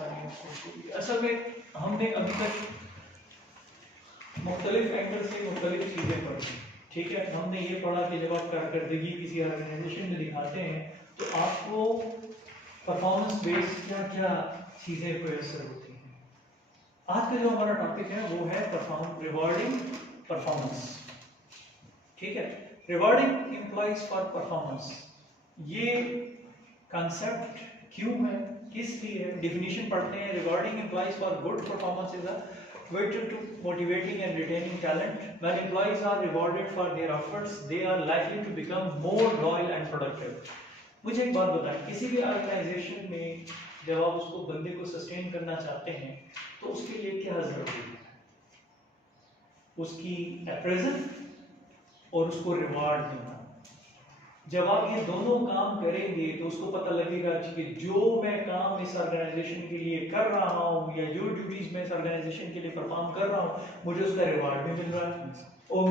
सारी आपको। असल में हमने अभी तक मुख्तलिफ एंगल से मुख्तलिफ चीज़ें पढ़ी, ठीक है। हमने ये पढ़ा कि जब आप कारकर्दगी किसी ऑर्गेनाइजेशन में दिखाते हैं तो आपको परफॉर्मेंस बेस्ड क्या क्या चीज़ें प्रेशर होती हैं। आज का जो हमारा टॉपिक है वो है रिवॉर्डिंग परफॉर्मेंस, ठीक है। रिवॉर्डिंग एम्प्लॉइज फॉर परफॉर्मेंस, ये कॉन्सेप्ट क्यों है, किस लिए है, डिफिनीशन पढ़ते हैं। Rewarding employees for good performance is a vital to motivating and retaining talent. When employees are rewarded for their efforts, they are likely to become more loyal and productive. मुझे एक बात बताएं, किसी भी ऑर्गेनाइजेशन में जब आप उसको बंदे को सस्टेन करना चाहते हैं तो उसके लिए क्या जरूरी है? उसकी अप्रेजल और उसको रिवार्ड देना। जब आप ये दोनों काम करेंगे तो उसको पता लगेगा कि जो मैं काम इस ऑर्गेनाइजेशन के लिए कर रहा हूँ या जो ड्यूटीज मैं इस ऑर्गेनाइजेशन के लिए परफॉर्म कर रहा हूँ मुझे उसका रिवार्ड भी मिल रहा है और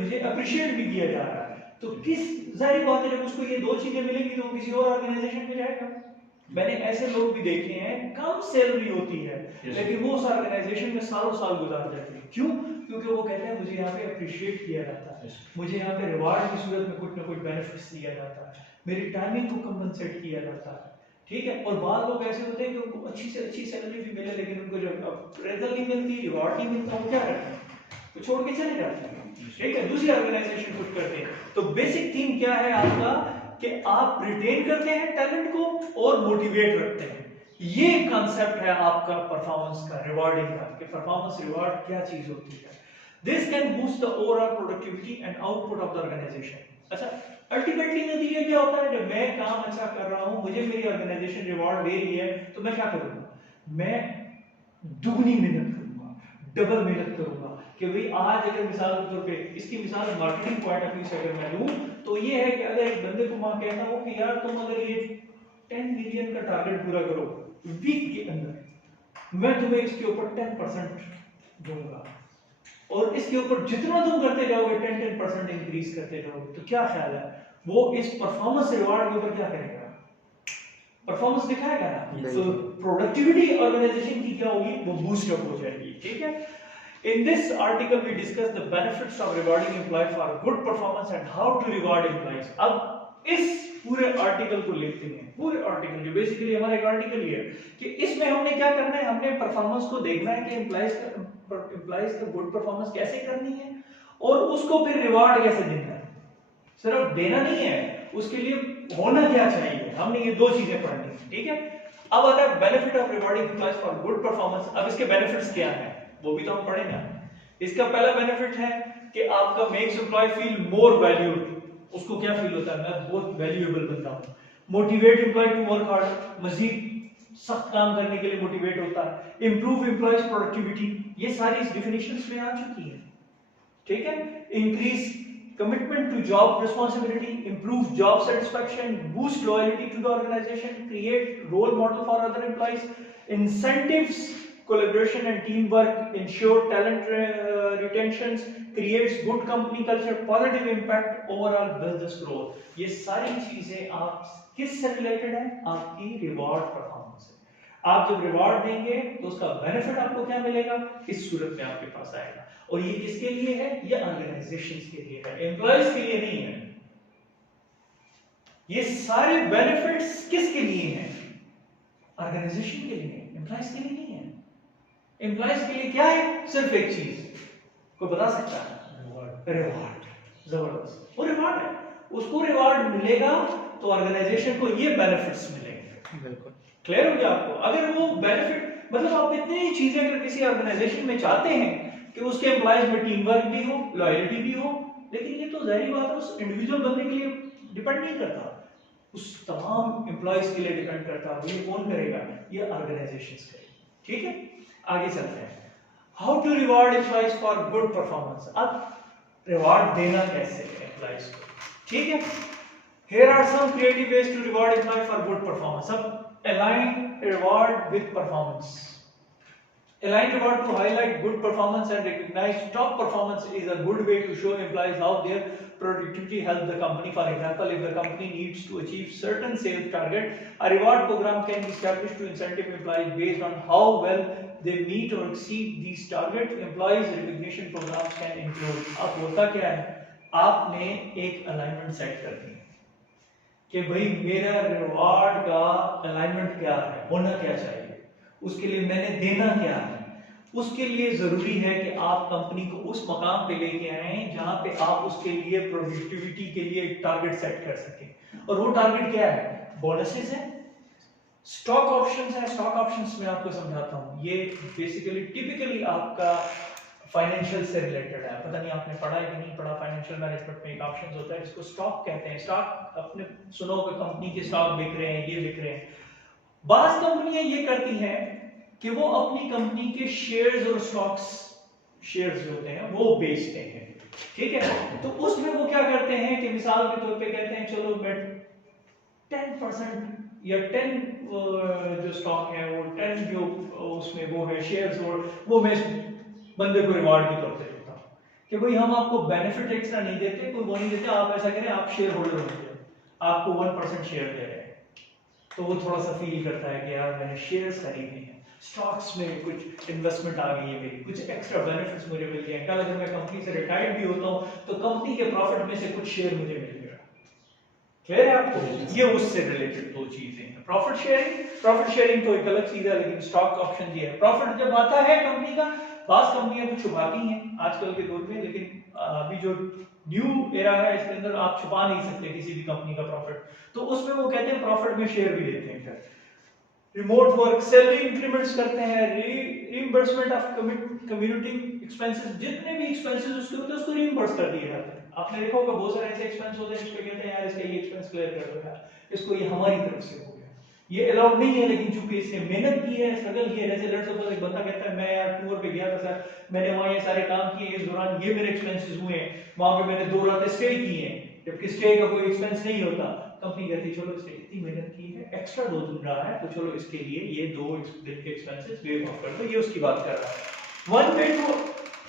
मुझे अप्रिशिएट भी किया जा रहा है। तो किस जाहिर बात है जब उसको ये दो चीजें मिलेंगी तो वो किसी और ऑर्गेनाइजेशन में जाएगा। मैंने ऐसे लोग भी देखे हैं, कम सैलरी होती है लेकिन वो उस ऑर्गेनाइजेशन में सालों साल गुजार जाते हैं। क्यों? क्योंकि वो कहते हैं मुझे यहाँ पे अप्रिशिएट किया जाता है, मुझे यहाँ पे रिवार्ड की सूरत में कुछ ना कुछ बेनिफिट्स दिया जाता है, मेरी टाइमिंग को कंपनसेट किया जाता है, ठीक है। और बाद लोग ऐसे होते हैं कि उनको अच्छी से अच्छी सैलरी भी मिले लेकिन उनको जब अप्रेजल नहीं मिलती, रिवार्ड नहीं मिलता, वो क्या करते हैं? तो छोड़ के चले जाते हैं, ठीक है, दूसरी ऑर्गेनाइजेशन कुछ करते हैं। तो बेसिक थीम क्या है आपका कि आप रिटेन करते हैं टैलेंट को और मोटिवेट रखते हैं। ये कॉन्सेप्ट है आपका परफॉर्मेंस का, रिवार्डिंग का, कि परफॉर्मेंस रिवार्ड क्या चीज होती है। This can boost the overall productivity and output of the organisation. अच्छा, अल्टीमेटली नतीजा क्या होता है? जब मैं काम अच्छा कर रहा हूं, मुझे मेरी ऑर्गेनाइजेशन रिवार्ड दे रही है, तो मैं क्या करूंगा? मैं दुगनी मेहनत करूंगा, डबल मेहनत करूंगा। कि भाई आज अगर मिसाल के तौर पे इसकी मिसाल मार्केटिंग पॉइंट ऑफ व्यू से अगर मैं लूं तो ये है कि अगर एक बंदे को मैं कहता हूं कि यार तुम अगर ये 10 मिलियन का टारगेट पूरा करो वीक के अंदर, मैं तुम्हें इसके ऊपर 10% दूंगा और इसके ऊपर जितना तुम करते जाओगे 10% इंक्रीज करते जाओगे, तो क्या ख्याल है वो इस परफॉर्मेंस रिवार्ड के ऊपर क्या करेगा? परफॉर्मेंस दिखाएगा ना। तो प्रोडक्टिविटी ऑर्गेनाइजेशन की क्या होगी? वो बूस्ट अप हो जाएगी, ठीक है। In this article we discuss the benefits of rewarding employees for good performance and how to reward employees. अब इस पूरे आर्टिकल को लेते हैं, पूरे आर्टिकल जो बेसिकली हमारा एक आर्टिकल ही है कि इसमें हमने क्या करना है, हमने परफॉर्मेंस को देखना है कि एम्प्लॉइज का गुड परफॉर्मेंस कैसे करनी है और उसको फिर रिवार्ड कैसे देना है। सिर्फ देना नहीं है, उसके लिए होना क्या चाहिए, हमने ये दो चीजें पढ़नी है, ठीक है। अब आता है benefit of rewarding employees for good performance. अब इसके बेनिफिट्स क्या है वो भी तो हम पढ़ेंगे। इसका पहला बेनिफिट है कि आपका makes employee feel more valued. उसको क्या फील होता है? मैं बहुत वैल्यूएबल बनता हूं। Motivate employee to work hard, मजीद सख्त काम करने के लिए मोटिवेट होता है। इंप्रूव एम्प्लॉयज प्रोडक्टिविटी, ये सारी इस डिफिनेशंस में आ चुकी है, ठीक है। Increase commitment to job responsibility, improve job satisfaction, boost loyalty to the organization, create role model for other employees, incentives collaboration and teamwork, ensure talent retentions, creates good company culture, positive impact overall business growth. ये सारी चीजें आप किस से related है? आपकी reward performance से। आप जब रिवॉर्ड देंगे तो उसका बेनिफिट आपको क्या मिलेगा? इस सूरत में आपके पास आएगा। और ये किसके लिए है? ये ऑर्गेनाइजेशंस के लिए है, एम्प्लॉयज के लिए नहीं है। ये सारे बेनिफिट्स किसके लिए हैं? ऑर्गेनाइजेशन के लिए, एम्प्लॉयज के लिए नहीं है। एम्प्लॉयज के लिए क्या है? सिर्फ एक चीज, कोई बता सकता है? रिवॉर्ड। जबरदस्त, वो रिवॉर्ड है, उसको रिवॉर्ड मिलेगा तो ऑर्गेनाइजेशन को ये बेनिफिट्स मिलेंगे। बिल्कुल क्लियर हो गया आपको? अगर वो बेनिफिट मतलब आप इतनी चीजें अगर किसी ऑर्गेनाइजेशन में चाहते हैं कि उसके एम्प्लॉयज में टीम वर्क भी हो, लॉयल्टी भी हो, लेकिन ये तो जाहिर बात है उस इंडिविजुअल बंदे के लिए डिपेंड नहीं करता, उस तमाम एम्प्लॉयज के लिए डिपेंड करता है। ये कौन करेगा? ये ऑर्गेनाइजेशंस करेगी, ठीक है। आगे चलते हैं, how to reward employees for good performance. अब रिवॉर्ड देना कैसे है एम्प्लॉयज को, ठीक है। Here are some creative ways to reward employee for good performance. अब align reward with performance. Align reward to highlight good performance and recognize top performance is a good way to show employees how their productivity help the company. For example, if the company needs to achieve certain sales target, a reward program can be established to incentive employees based on how well they meet or exceed these targets. Employees recognition programs can include, अब होता क्या है, आपने एक alignment set कर दी कि भाई मेरा रिवॉर्ड का अलाइनमेंट क्या है, होना क्या चाहिए, उसके लिए मैंने देना क्या है। उसके लिए जरूरी है कि आप कंपनी को उस मकाम पे लेके आए जहां पे आप उसके लिए प्रोडक्टिविटी के लिए एक टारगेट सेट कर सकें। और वो टारगेट क्या है? बोनसेस है, स्टॉक ऑप्शंस है। स्टॉक ऑप्शंस में आपको समझाता हूं, ये बेसिकली टिपिकली आपका फाइनेंशियल से रिलेटेड है। पता नहीं आपने पढ़ा है कि नहीं पढ़ा, फाइनेंशियल मैनेजमेंट में एक ऑप्शन होता है जिसको स्टॉक कहते हैं। स्टॉक अपने सुनो कि कंपनी के स्टॉक बिक रहे हैं, ये बिक रहे हैं। बाज़ कंपनियां ये करती हैं कि वो अपनी कंपनी के शेयर्स और स्टॉक्स, शेयर्स जो होते हैं वो बेचते हैं, ठीक है। तो उसमें वो क्या करते हैं कि मिसाल के तौर पे कहते हैं चलो मैं 10% या 10 जो स्टॉक है वो 10 जो उसमें वो है शेयर्स, और वो मैं बंदे को रिवार्ड के तौर पे देता हूँ कि भाई हम आपको बेनिफिट एक्स्ट्रा नहीं देते, कोई वो नहीं देते, आप ऐसा करें आप शेयर होल्डर होंगे, आपको 1% शेयर दे रहे हैं। तो वो थोड़ा सा फील करता है कि यार मैंने शेयर्स खरीदे हैं, स्टॉक्स में कुछ इन्वेस्टमेंट आ गई है मेरी, कुछ एक्स्ट्रा बेनिफिट्स मुझे मिल गए। कल अगर मैं कंपनी से रिटायर्ड भी होता हूँ तो कंपनी के प्रॉफिट में से कुछ शेयर मुझे मिल गया। क्लियर है आपको? ये उससे रिलेटेड दो चीजें हैं। प्रॉफिट शेयरिंग तो एक अलग चीज है, लेकिन स्टॉक ऑप्शन ये है। प्रॉफिट जब आता है कंपनी का, बास कंपनियां तो छुपाती हैं आजकल के दौर में, लेकिन अभी जो न्यू एरा है इसके अंदर आप छुपा नहीं सकते किसी भी कंपनी का प्रॉफिट। तो उसमें वो कहते हैं प्रॉफिट में शेयर भी देते हैं। रिमोट वर्क, सैलरी इंक्रीमेंट्स करते हैं, रीइंबर्समेंट ऑफ कम्युनिटी एक्सपेंसेस, जितने भी एक्सपेंसेस उसके होते हैं उसको रीइंबर्स कर दिए जाते हैं। आपने देखा होगा बहुत सारे ऐसे एक्सपेंस होते हैं जिसपे कहते हैं यार इसका ये एक्सपेंस क्लियर कर दो यार, इसको ये हमारी तरफ से हो गया, ये अलाउड नहीं है, लेकिन चूंकि इसने मेहनत की है, स्ट्रगल की है। जैसे लेट्स सपोज एक बंदा कहता है मैं यार टूर पे गया था सर, मैंने वहां ये सारे काम किए, इस दौरान ये मेरे एक्सपेंसेस हुए हैं, वहां पे मैंने 2 रातें स्टे की हैं, जबकि स्टे का कोई एक्सपेंस नहीं होता। कंपनी कहती चलो इसने इतनी मेहनत की है, एक्स्ट्रा 2 दिन रहा है, तो चलो इसके लिए ये 2 दिन के एक्सपेंसेस वेव ऑफ कर दो। ये उसकी बात कर रहा है। One way to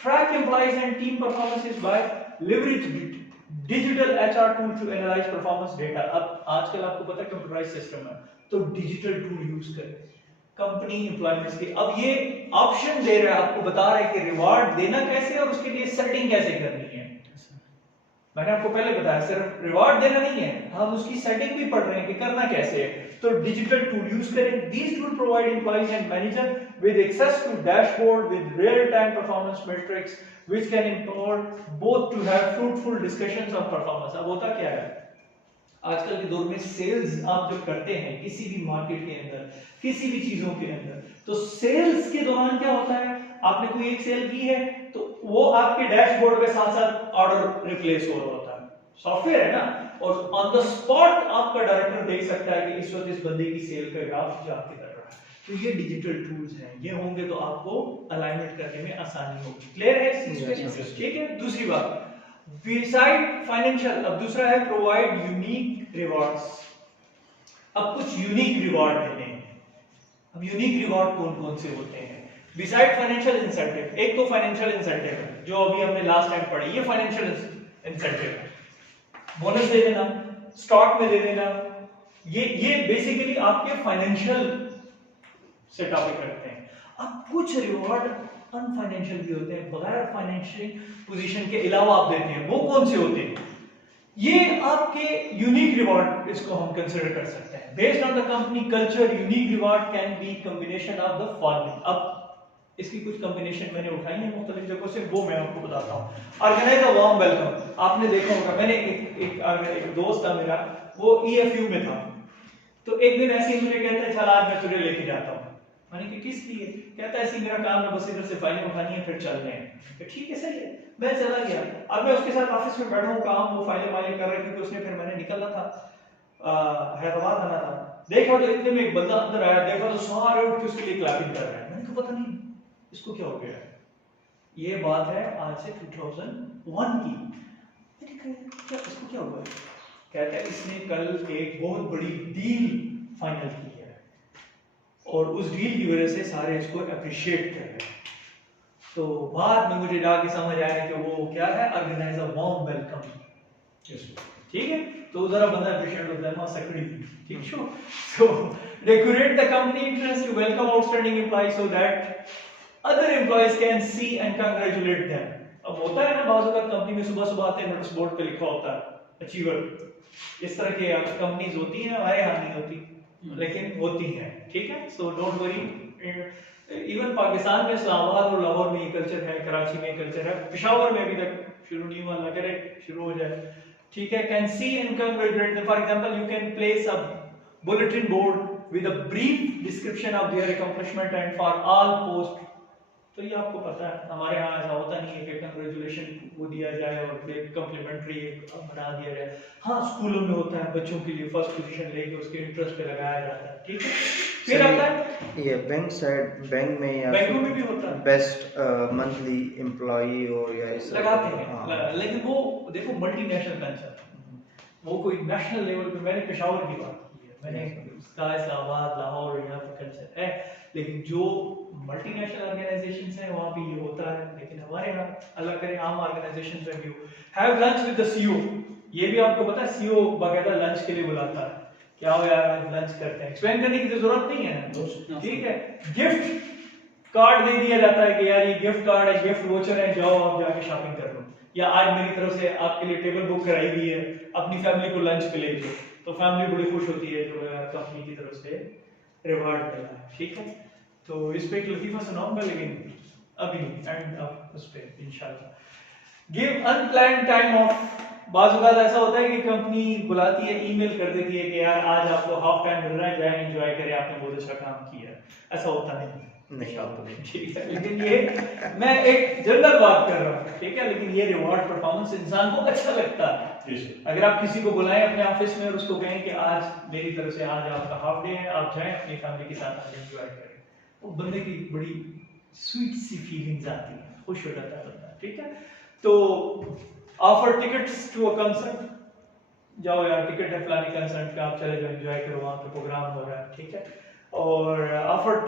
track employees and team performance is by leverage digital HR tool to analyse performance data. अब आजकल आपको पता है कंप्यूटराइज सिस्टम है, तो डिजिटल टूल यूज करें कंपनी एम्प्लॉयमेंट्स के। अब ये ऑप्शन दे रहा है, आपको बता रहा है कि रिवार्ड देना कैसे और उसके लिए सेटिंग कैसे करनी है। मैंने आपको पहले बताया सिर्फ रिवार्ड देना नहीं है, हम उसकी सेटिंग भी पढ़ रहे हैं कि करना कैसे है। तो डिजिटल टूल यूज करें। These tool provide employees and manager with access to dashboard with real time performance matrix which can empower both to have fruitful discussions on performance. अब होता क्या है, आजकल के दौर में सेल्स आप जब करते हैं किसी भी मार्केट के अंदर, किसी भी चीजों के अंदर, तो सेल्स के दौरान क्या होता है, आपने कोई एक सेल की है तो वो आपके डैशबोर्ड पे साथ साथ ऑर्डर रिप्लेस हो रहा होता है, सॉफ्टवेयर है ना, और ऑन द स्पॉट आपका डायरेक्टर देख सकता है कि इस वक्त इस बंदे की सेल का ग्राफ जाके कर रहा है। तो ये डिजिटल टूल्स हैं, ये होंगे तो आपको अलाइनमेंट करने में आसानी होगी। क्लियर है इस चीज पे? ठीक है। दूसरी बात, बिसाइड फाइनेंशियल, अब दूसरा है प्रोवाइड यूनिक रिवॉर्ड्स। अब कुछ यूनिक रिवॉर्ड देने हैं। अब यूनिक रिवॉर्ड कौन कौन से होते हैं? बिसाइड फाइनेंशियल इंसेंटिव, एक तो फाइनेंशियल इंसेंटिव है जो अभी हमने लास्ट टाइम पढ़ी, ये फाइनेंशियल इंसेंटिव है, बोनस दे देना, स्टॉक में दे देना, ये बेसिकली आपके फाइनेंशियल से टॉपिक रखते हैं। अब कुछ रिवॉर्ड अनफाइनेंशियल भी होते हैं, बगैर फाइनेंशियल पोजीशन के अलावा आप देते हैं, वो कौन से होते हैं? ये आपके यूनिक रिवॉर्ड, इसको हम कंसीडर कर सकते हैं। Based on the company culture, unique reward can be combination of the following. अब इसकी कुछ कॉम्बिनेशन मैंने उठाई है मुख्तलिफ जगहों से, वो मैं आपको बताता हूं। ऑर्गेनाइज अ वार्म वेलकम, आपने देखा होगा, मैंने एक दोस्त था मेरा, वो EFU में था, तो एक दिन ऐसे ही मुझे कहता है चल आज मैं तुझे लेके जाता हूँ। मैंने कहा किस लिए? कहता है ऐसे मेरा काम है, बस इधर से फाइलें उठानी है फिर चल रहे हैं। ठीक है सही है, मैं चला गया। अब मैं उसके साथ ऑफिस में बैठा हूँ, काम वो फाइलें वाइलें कर रहे थे, क्योंकि उसने फिर मैंने निकलना था, हैदराबाद आना था। देखा तो इतने में एक बंदा अंदर आया, देखा तो सारे उठ के उसके लिए क्लैपिंग कर रहे हैं। मैंने कहा पता नहीं इसको क्या हो गया है। ये बात है आज से 2001 की। मैंने कहा क्या इसको क्या हुआ? कहता है इसने कल एक बहुत बड़ी डील फाइनल की है और उस डील की वजह से सारे इसको अप्रिशिएट कर रहे हैं। तो बाद में मुझे जाके समझ आया कि वो क्या है, ऑर्गेनाइज अ वार्म वेलकम, ठीक है। तो जरा बंदा अप्रिशिएट होता है, सकड़ी, ठीक शो। So decorate the company interest to welcome outstanding employee so that other employees can see and congratulate them. अब होता है ना, बाजू का कंपनी में सुबह सुबह आते हैं, नोटिस बोर्ड पे लिखा होता है अचीवर, इस तरह के कंपनीज होती हैं, हमारे यहाँ नहीं होती लेकिन होती हैं, ठीक है। So don't worry, even Pakistan में इस्लामाबाद और लाहौर में ये कल्चर है, कराची में कल्चर है, पेशावर में अभी तक शुरू नहीं हुआ, अल्लाह करे शुरू हो जाए, ठीक है। Can see and congratulate them, for example you can place a bulletin board with a brief description of their accomplishment and for all post. तो ये आपको पता है, हमारे यहाँ ऐसा होता नहीं है कि कंग्रेचुलेशन वो दिया जाए और फिर कम्प्लीमेंट्री बना दिया जाए। हाँ, स्कूलों में होता है, बच्चों के लिए फर्स्ट पोजीशन लेके उसके इंटरेस्ट पे लगाया जाता है, ठीक है। फिर आता है ये बैंक साइड, बैंक में या बैंकों में भी होता है, बेस्ट मंथली एम्प्लॉई और या इस लगाते हैं। लेकिन वो देखो मल्टीनेशनल कल्चर, वो कोई नेशनल लेवल पे, मैंने पेशावर की बात की है, मैंने इस्लामाबाद, लाहौर, यहाँ पे कल्चर है, लेकिन जो मल्टीनेशनल ऑर्गेनाइजेशंस हैं वहाँ पे ये होता है। लेकिन हमारे यहाँ अल्लाह करे आम ऑर्गेनाइजेशंस में भी हो, have lunch with the CEO, ये भी आपको पता है सीईओ बाकायदा लंच के लिए बुलाता है, क्या हो यार आज लंच करते हैं, एक्सप्लेन करने की तो जरूरत नहीं है ना, ठीक है। गिफ्ट कार्ड दे दिया जाता है कि यार ये गिफ्ट कार्ड है, गिफ्ट वोचर है, जाओ आप जाके शॉपिंग कर लो, या आज मेरी तरफ से आपके लिए टेबल बुक कराई हुई है, अपनी फैमिली को लंच पे ले जाओ। तो फैमिली बड़ी खुश होती है जो यार कंपनी की तरफ से रिवार्ड मिला है, ठीक है। तो इस पे एक लतीफा सुनाऊंगा, लेकिन अभी एंड ऑफ उस पे इंशाल्लाह। गिव अनप्लान्ड टाइम ऑफ, बाज़ औक़ात ऐसा होता है कि कंपनी बुलाती है, ईमेल कर देती है कि यार आज आपको हाफ टाइम मिल रहा है, जाए एंजॉय करें, आपने बहुत अच्छा काम किया। ऐसा होता नहीं, ठीक है। लेकिन ये मैं एक जनरल बात कर रहा हूँ, ठीक है। लेकिन ये रिवॉर्ड परफॉर्मेंस इंसान को अच्छा लगता है। अगर आप किसी को बुलाएं अपने ऑफिस में और उसको कहें कि आज मेरी तरफ से आज आपका हाफ डे है, आप जाएं अपनी फैमिली के साथ आज एंजॉय करें, वो बंदे की बड़ी स्वीट सी फीलिंग्स आती है, खुश हो जाता है बंदा, ठीक है। तो offer tickets to a concert, जाओ यार टिकट है फलानी कंसर्ट का, आप चले जाओ एंजॉय करो, वहाँ पे प्रोग्राम हो रहा है, ठीक है। और offer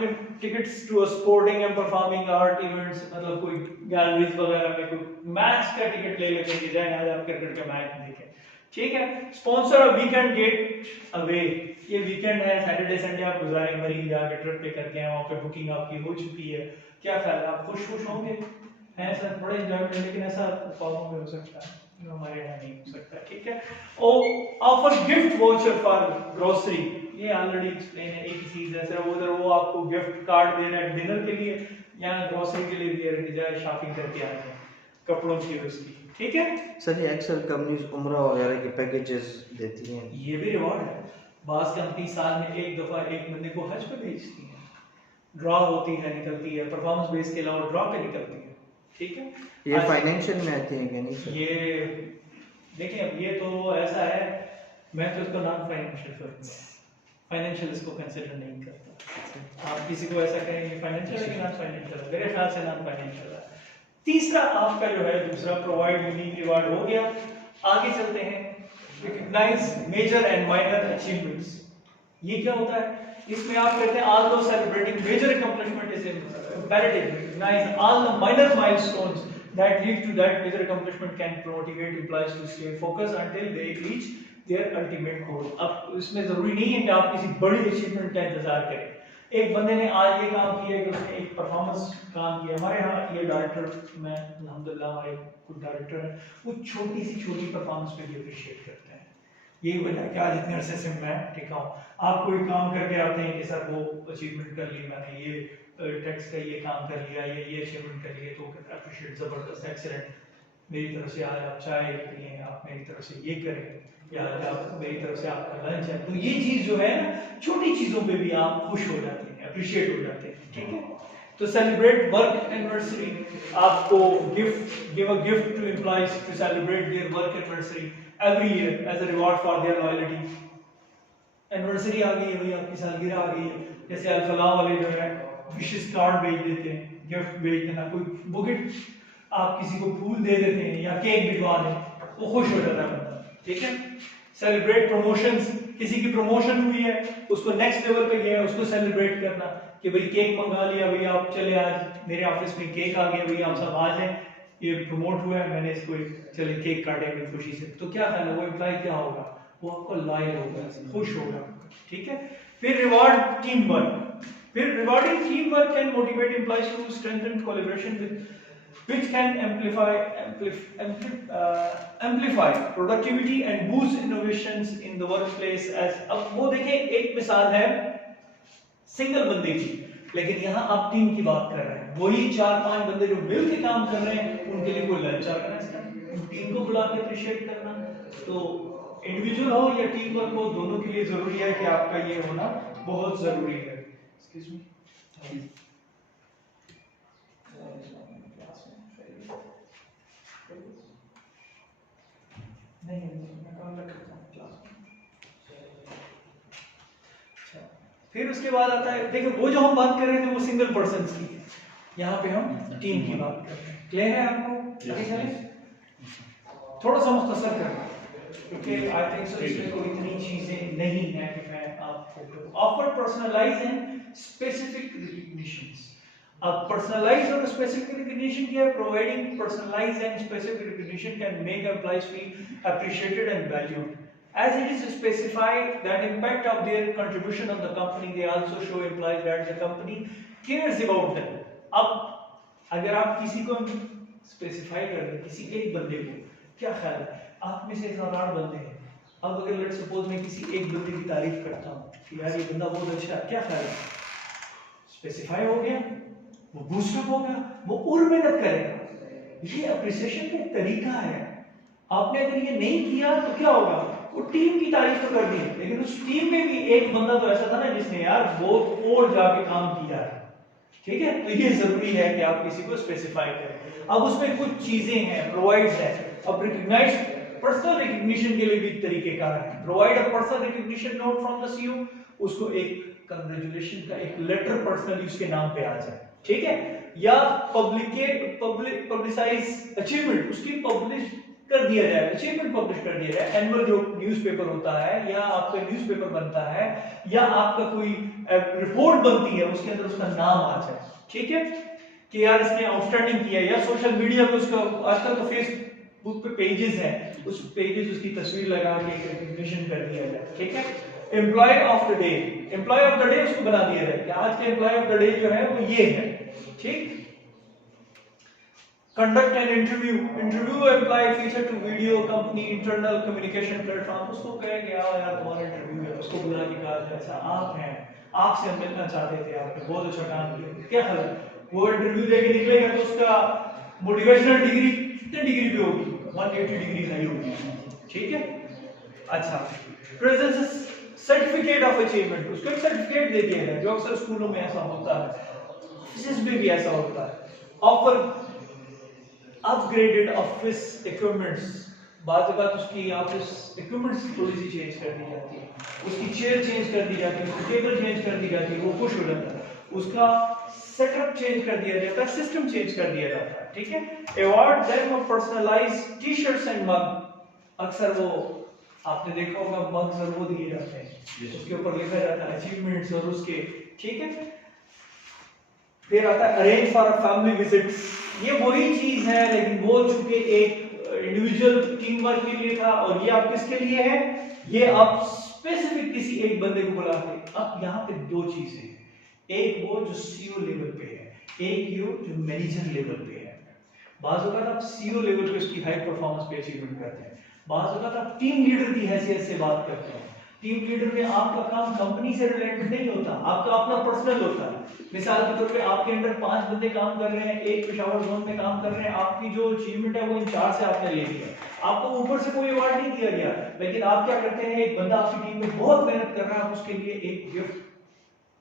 tickets to a sporting and performing art events, मतलब कोई गैलरीज वगैरह में कोई मैच का टिकट ले लेते हैं, जाए आज आप क्रिकेट का मैच देखें, ठीक है। Sponsor a weekend get away, ये वीकेंड है, सैटरडे संडे आप गुजारें, मरीन जाके ट्रिप पे करके आए, वहाँ पे बुकिंग आपकी हो चुकी है, क्या ख्याल है, आप खुश होंगे? हैं सर, बड़े एंजॉयमेंट, लेकिन ऐसा फॉर्मों में हो सकता है, हमारे यहाँ नहीं हो सकता, ठीक है। और offer gift voucher for grocery, ये ऑलरेडी एक्सप्लेन है, एक ही चीज है सर, उधर वो आपको गिफ्ट कार्ड दे रहा है डिनर के लिए, यहाँ ग्रोसरी के लिए दे रहे हैं, जाए शॉपिंग करके आ जाए कपड़ों की उसकी, ठीक है। सर ये एक्सेल कंपनीज उम्रा वगैरह के पैकेजेस देती हैं, ये भी रिवॉर्ड है। बास कंपनी साल में एक दफा एक बंदे को हज पे भेजती है, ड्रॉ होती है, निकलती है, परफॉर्मेंस बेस के अलावा ड्रॉ पे निकलती है, ठीक है। ये फाइनेंशियल में आती है कि नहीं सर? ये देखिए, अब ये तो ऐसा है, मैं तो इसको नॉन फाइनेंशियल करूंगा, फाइनेंशियल इसको कंसीडर नहीं करता। आप किसी को ऐसा कहेंगे फाइनेंशियल है कि नॉन फाइनेंशियल, मेरे ख्याल से नॉन फाइनेंशियल है। तीसरा आपका जो है दूसरा प्रोवाइड यूनिक रिवार्ड हो गया। आगे चलते हैं, recognise major and minor achievements. ये क्या होता है? इसमें आप कहते हैं although celebrating major accomplishment is imperative, recognize all the minor milestones that lead to that major accomplishment can motivate employees to stay focused until they reach their ultimate goal। अब इसमें जरूरी नहीं है कि आप किसी बड़ी अचीवमेंट का इंतजार करें। एक बंदे ने आज ये काम किया कि उसने एक परफॉर्मेंस काम किया, हमारे यहाँ ये डायरेक्टर में अल्हम्दुलिल्लाह हमारे कुछ डायरेक्टर हैं, वो छोटी सी छोटी परफॉर्मेंस पे भी अप्रिशिएट करते हैं। यही वजह है कि आज इतने अरसे से मैं टिका हूँ। आप कोई काम करके आते हैं कि सर वो अचीवमेंट कर ली मैंने, ये टैक्स का ये काम कर लिया, ये अचीवमेंट कर लिया, तो अप्रिशिएट, जबरदस्त, एक्सीलेंट, मेरी तरफ से आज आप चाय पिए, आप मेरी तरफ से ये करें, या आप मेरी तरफ से आपका लंच है। तो ये चीज जो है ना, छोटी चीजों पे भी आप खुश हो जाते हैं, अप्रिशिएट हो जाते हैं, ठीक है। तो सेलिब्रेट वर्क एनिवर्सरी, आपको give a gift to employees to celebrate their work anniversary every year as a reward for their loyalty. Anniversary आ गई है भाई, आपकी सालगिरह आ गई है, जैसे अल-फलाह वाले जो है विशेस कार्ड भेज देते हैं, गिफ्ट भेज देना, कोई बुकेट आप किसी को फूल दे देते हैं या केक भिजवा दें, वो खुश हो जाता है बंदा, ठीक है। सेलिब्रेट प्रमोशंस, किसी की प्रमोशन हुई है, उसको नेक्स्ट लेवल पे गया है, उसको सेलिब्रेट करना कि भाई केक मंगा लिया, भैया आप चले आज मेरे ऑफिस में केक आ गया, भैया आप सब आ जाएं, ये प्रमोट हुआ है, मैंने इसको चले केक काटे अपनी खुशी से। तो क्या ख्याल है वो एम्प्लॉय क्या होगा, वो आपको लॉयल होगा, खुश होगा, ठीक है। फिर रिवॉर्ड टीम वर्क, फिर rewarding team work can motivate employees to strengthen collaboration with which can amplify productivity and boost innovations in the workplace as। अब वो देखें, एक मिसाल है सिंगल बंदे की, लेकिन यहाँ आप टीम की बात कर रहे हैं, वही 4-5 बंदे जो मिल के काम कर रहे हैं उनके लिए कोई लंच ऑर्गेनाइज करना, टीम को बुला के अप्रिशिएट करना। तो इंडिविजुअल हो या टीम वर्क हो, दोनों के लिए जरूरी है कि आपका ये होना बहुत जरूरी है। एक्सक्यूज मी, नहीं मैं काम रख सकता हूँ क्लास में। अच्छा, फिर उसके बाद आता है, देखो वो जो हम बात कर रहे थे वो सिंगल पर्सन की, यहाँ पे हम टीम की बात कर रहे हैं। क्लियर है आपको? थोड़ा सा मुख्तसर करना, क्योंकि आई थिंक सो इसमें कोई इतनी चीजें नहीं है कि मैं आपको offer personalise and specific recognitions. अब पर्सनलाइज और स्पेसिफिक रिकॉग्निशन क्या है? Providing personalise and specific recognition can make employees feel appreciated and valued as it is specified that impact of their contribution on the company. They also show employees that the company cares about them. अब अगर आप किसी को specify कर दें, किसी एक बंदे को, क्या ख्याल है आप में से 7-8 बंदे हैं, अब अगर लेट्स सपोज मैं किसी एक बंदे की तारीफ करता हूँ कि यार ये बंदा बहुत अच्छा है, क्या ख्याल है? स्पेसिफाई हो गया, वो बूस्टअप होगा, वो और मेहनत करेगा। ये अप्रिसिएशन का एक तरीका है। आपने अगर ये नहीं किया तो क्या होगा? वो टीम की तारीफ तो कर दी, लेकिन उस टीम में भी एक बंदा तो ऐसा था ना जिसने यार बहुत और जाके काम किया है, ठीक है। तो ये जरूरी है कि आप किसी को स्पेसिफाई करें। अब उसमें कुछ चीजें हैं, प्रोवाइड्स है। अब रिकॉग्नाइज पर्सनल रिकॉग्निशन के लिए भी तरीकेकार है। Provide a personal recognition note from the CEO, उसको एक कांग्रेचुलेशन का एक लेटर पर्सनली उसके नाम पे आ जाए, ठीक है। या पब्लिसाइज अचीवमेंट, उसकी पब्लिश कर दिया जाए, अचीवमेंट पब्लिश कर दिया जाए। एनुअल जो न्यूज़पेपर होता है या आपका न्यूज़पेपर बनता है या आपका कोई रिपोर्ट बनती है, उसके अंदर उसका नाम आ जाए, ठीक है, कि यार इसने आउटस्टैंडिंग किया। या सोशल मीडिया पे उसका, आजकल तो फेसबुक पे पेजेस हैं, उस पेजेस उसकी तस्वीर लगा के रिकॉग्निशन कर दिया जाए, ठीक है। Employee of the day, employee of the day उसको बना दिया जाए कि आज के एम्प्लॉय ऑफ द डे जो है वो ये है, ठीक। Conduct an interview, interview employee feature to video company internal communication platform। उसको कहे कि आओ यार तुम्हारा इंटरव्यू है, उसको बुला के कहा ऐसा आप हैं, आपसे हम मिलना चाहते थे, आपने बहुत अच्छा काम किया, क्या हाल है। वो इंटरव्यू देके निकलेगा तो उसका मोटिवेशनल डिग्री कितने डिग्री पे होगी? 180 डिग्री हाई होगी, ठीक है। अच्छा, प्रेजेंस सर्टिफिकेट ऑफ अचीवमेंट, उसको एक सर्टिफिकेट दे दिया है, जो अक्सर स्कूलों में ऐसा होता है, ऑफिस में भी ऐसा होता है। ऑफर अपग्रेडेड ऑफिस इक्विपमेंट्स, बाद बात उसकी ऑफिस इक्विपमेंट्स थोड़ी सी चेंज कर दी जाती है, उसकी चेयर चेंज कर दी जाती है, उसकी टेबल चेंज कर दी जाती है, वो खुश हो जाता है, उसका सेटअप चेंज कर दिया जाता है, सिस्टम चेंज कर दिया जाता है, ठीक है। Award them of personalised t-shirts and mug, अक्सर वो आपने देखा होगा मग जरूर दिए जाते हैं, उसके ऊपर लिखा जाता है अचीवमेंट्स और उसके, ठीक है। फिर आता है arrange for a family visit, ये वही चीज है लेकिन वो चूंकि एक इंडिविजुअल टीम वर्क के लिए था, और ये आप किसके लिए है? ये आप स्पेसिफिक किसी एक बंदे को बुलाते। अब यहाँ पे दो चीजें हैं, एक वो जो सीईओ लेवल पे है, एक ये जो मैनेजर लेवल पे है। बाज़ वक़्त आप सीईओ लेवल पे उसकी हाई परफॉर्मेंस पे अचीवमेंट करते हैं, बाज़ वक़्त आप टीम लीडर की हैसियत से बात करते हैं। टीम लीडर में आपका काम कंपनी से रिलेटेड नहीं होता, आपका अपना पर्सनल होता है। मिसाल के तौर पे आपके अंडर 5 बंदे काम कर रहे हैं, एक पेशावर जोन में काम कर रहे हैं, आपकी जो अचीवमेंट है वो इंचार्ज से आपने ले लिया, आपको ऊपर से कोई अवार्ड नहीं दिया गया, लेकिन आप क्या करते हैं, एक बंदा आपकी टीम में बहुत मेहनत कर रहा है, आप उसके लिए एक गिफ्ट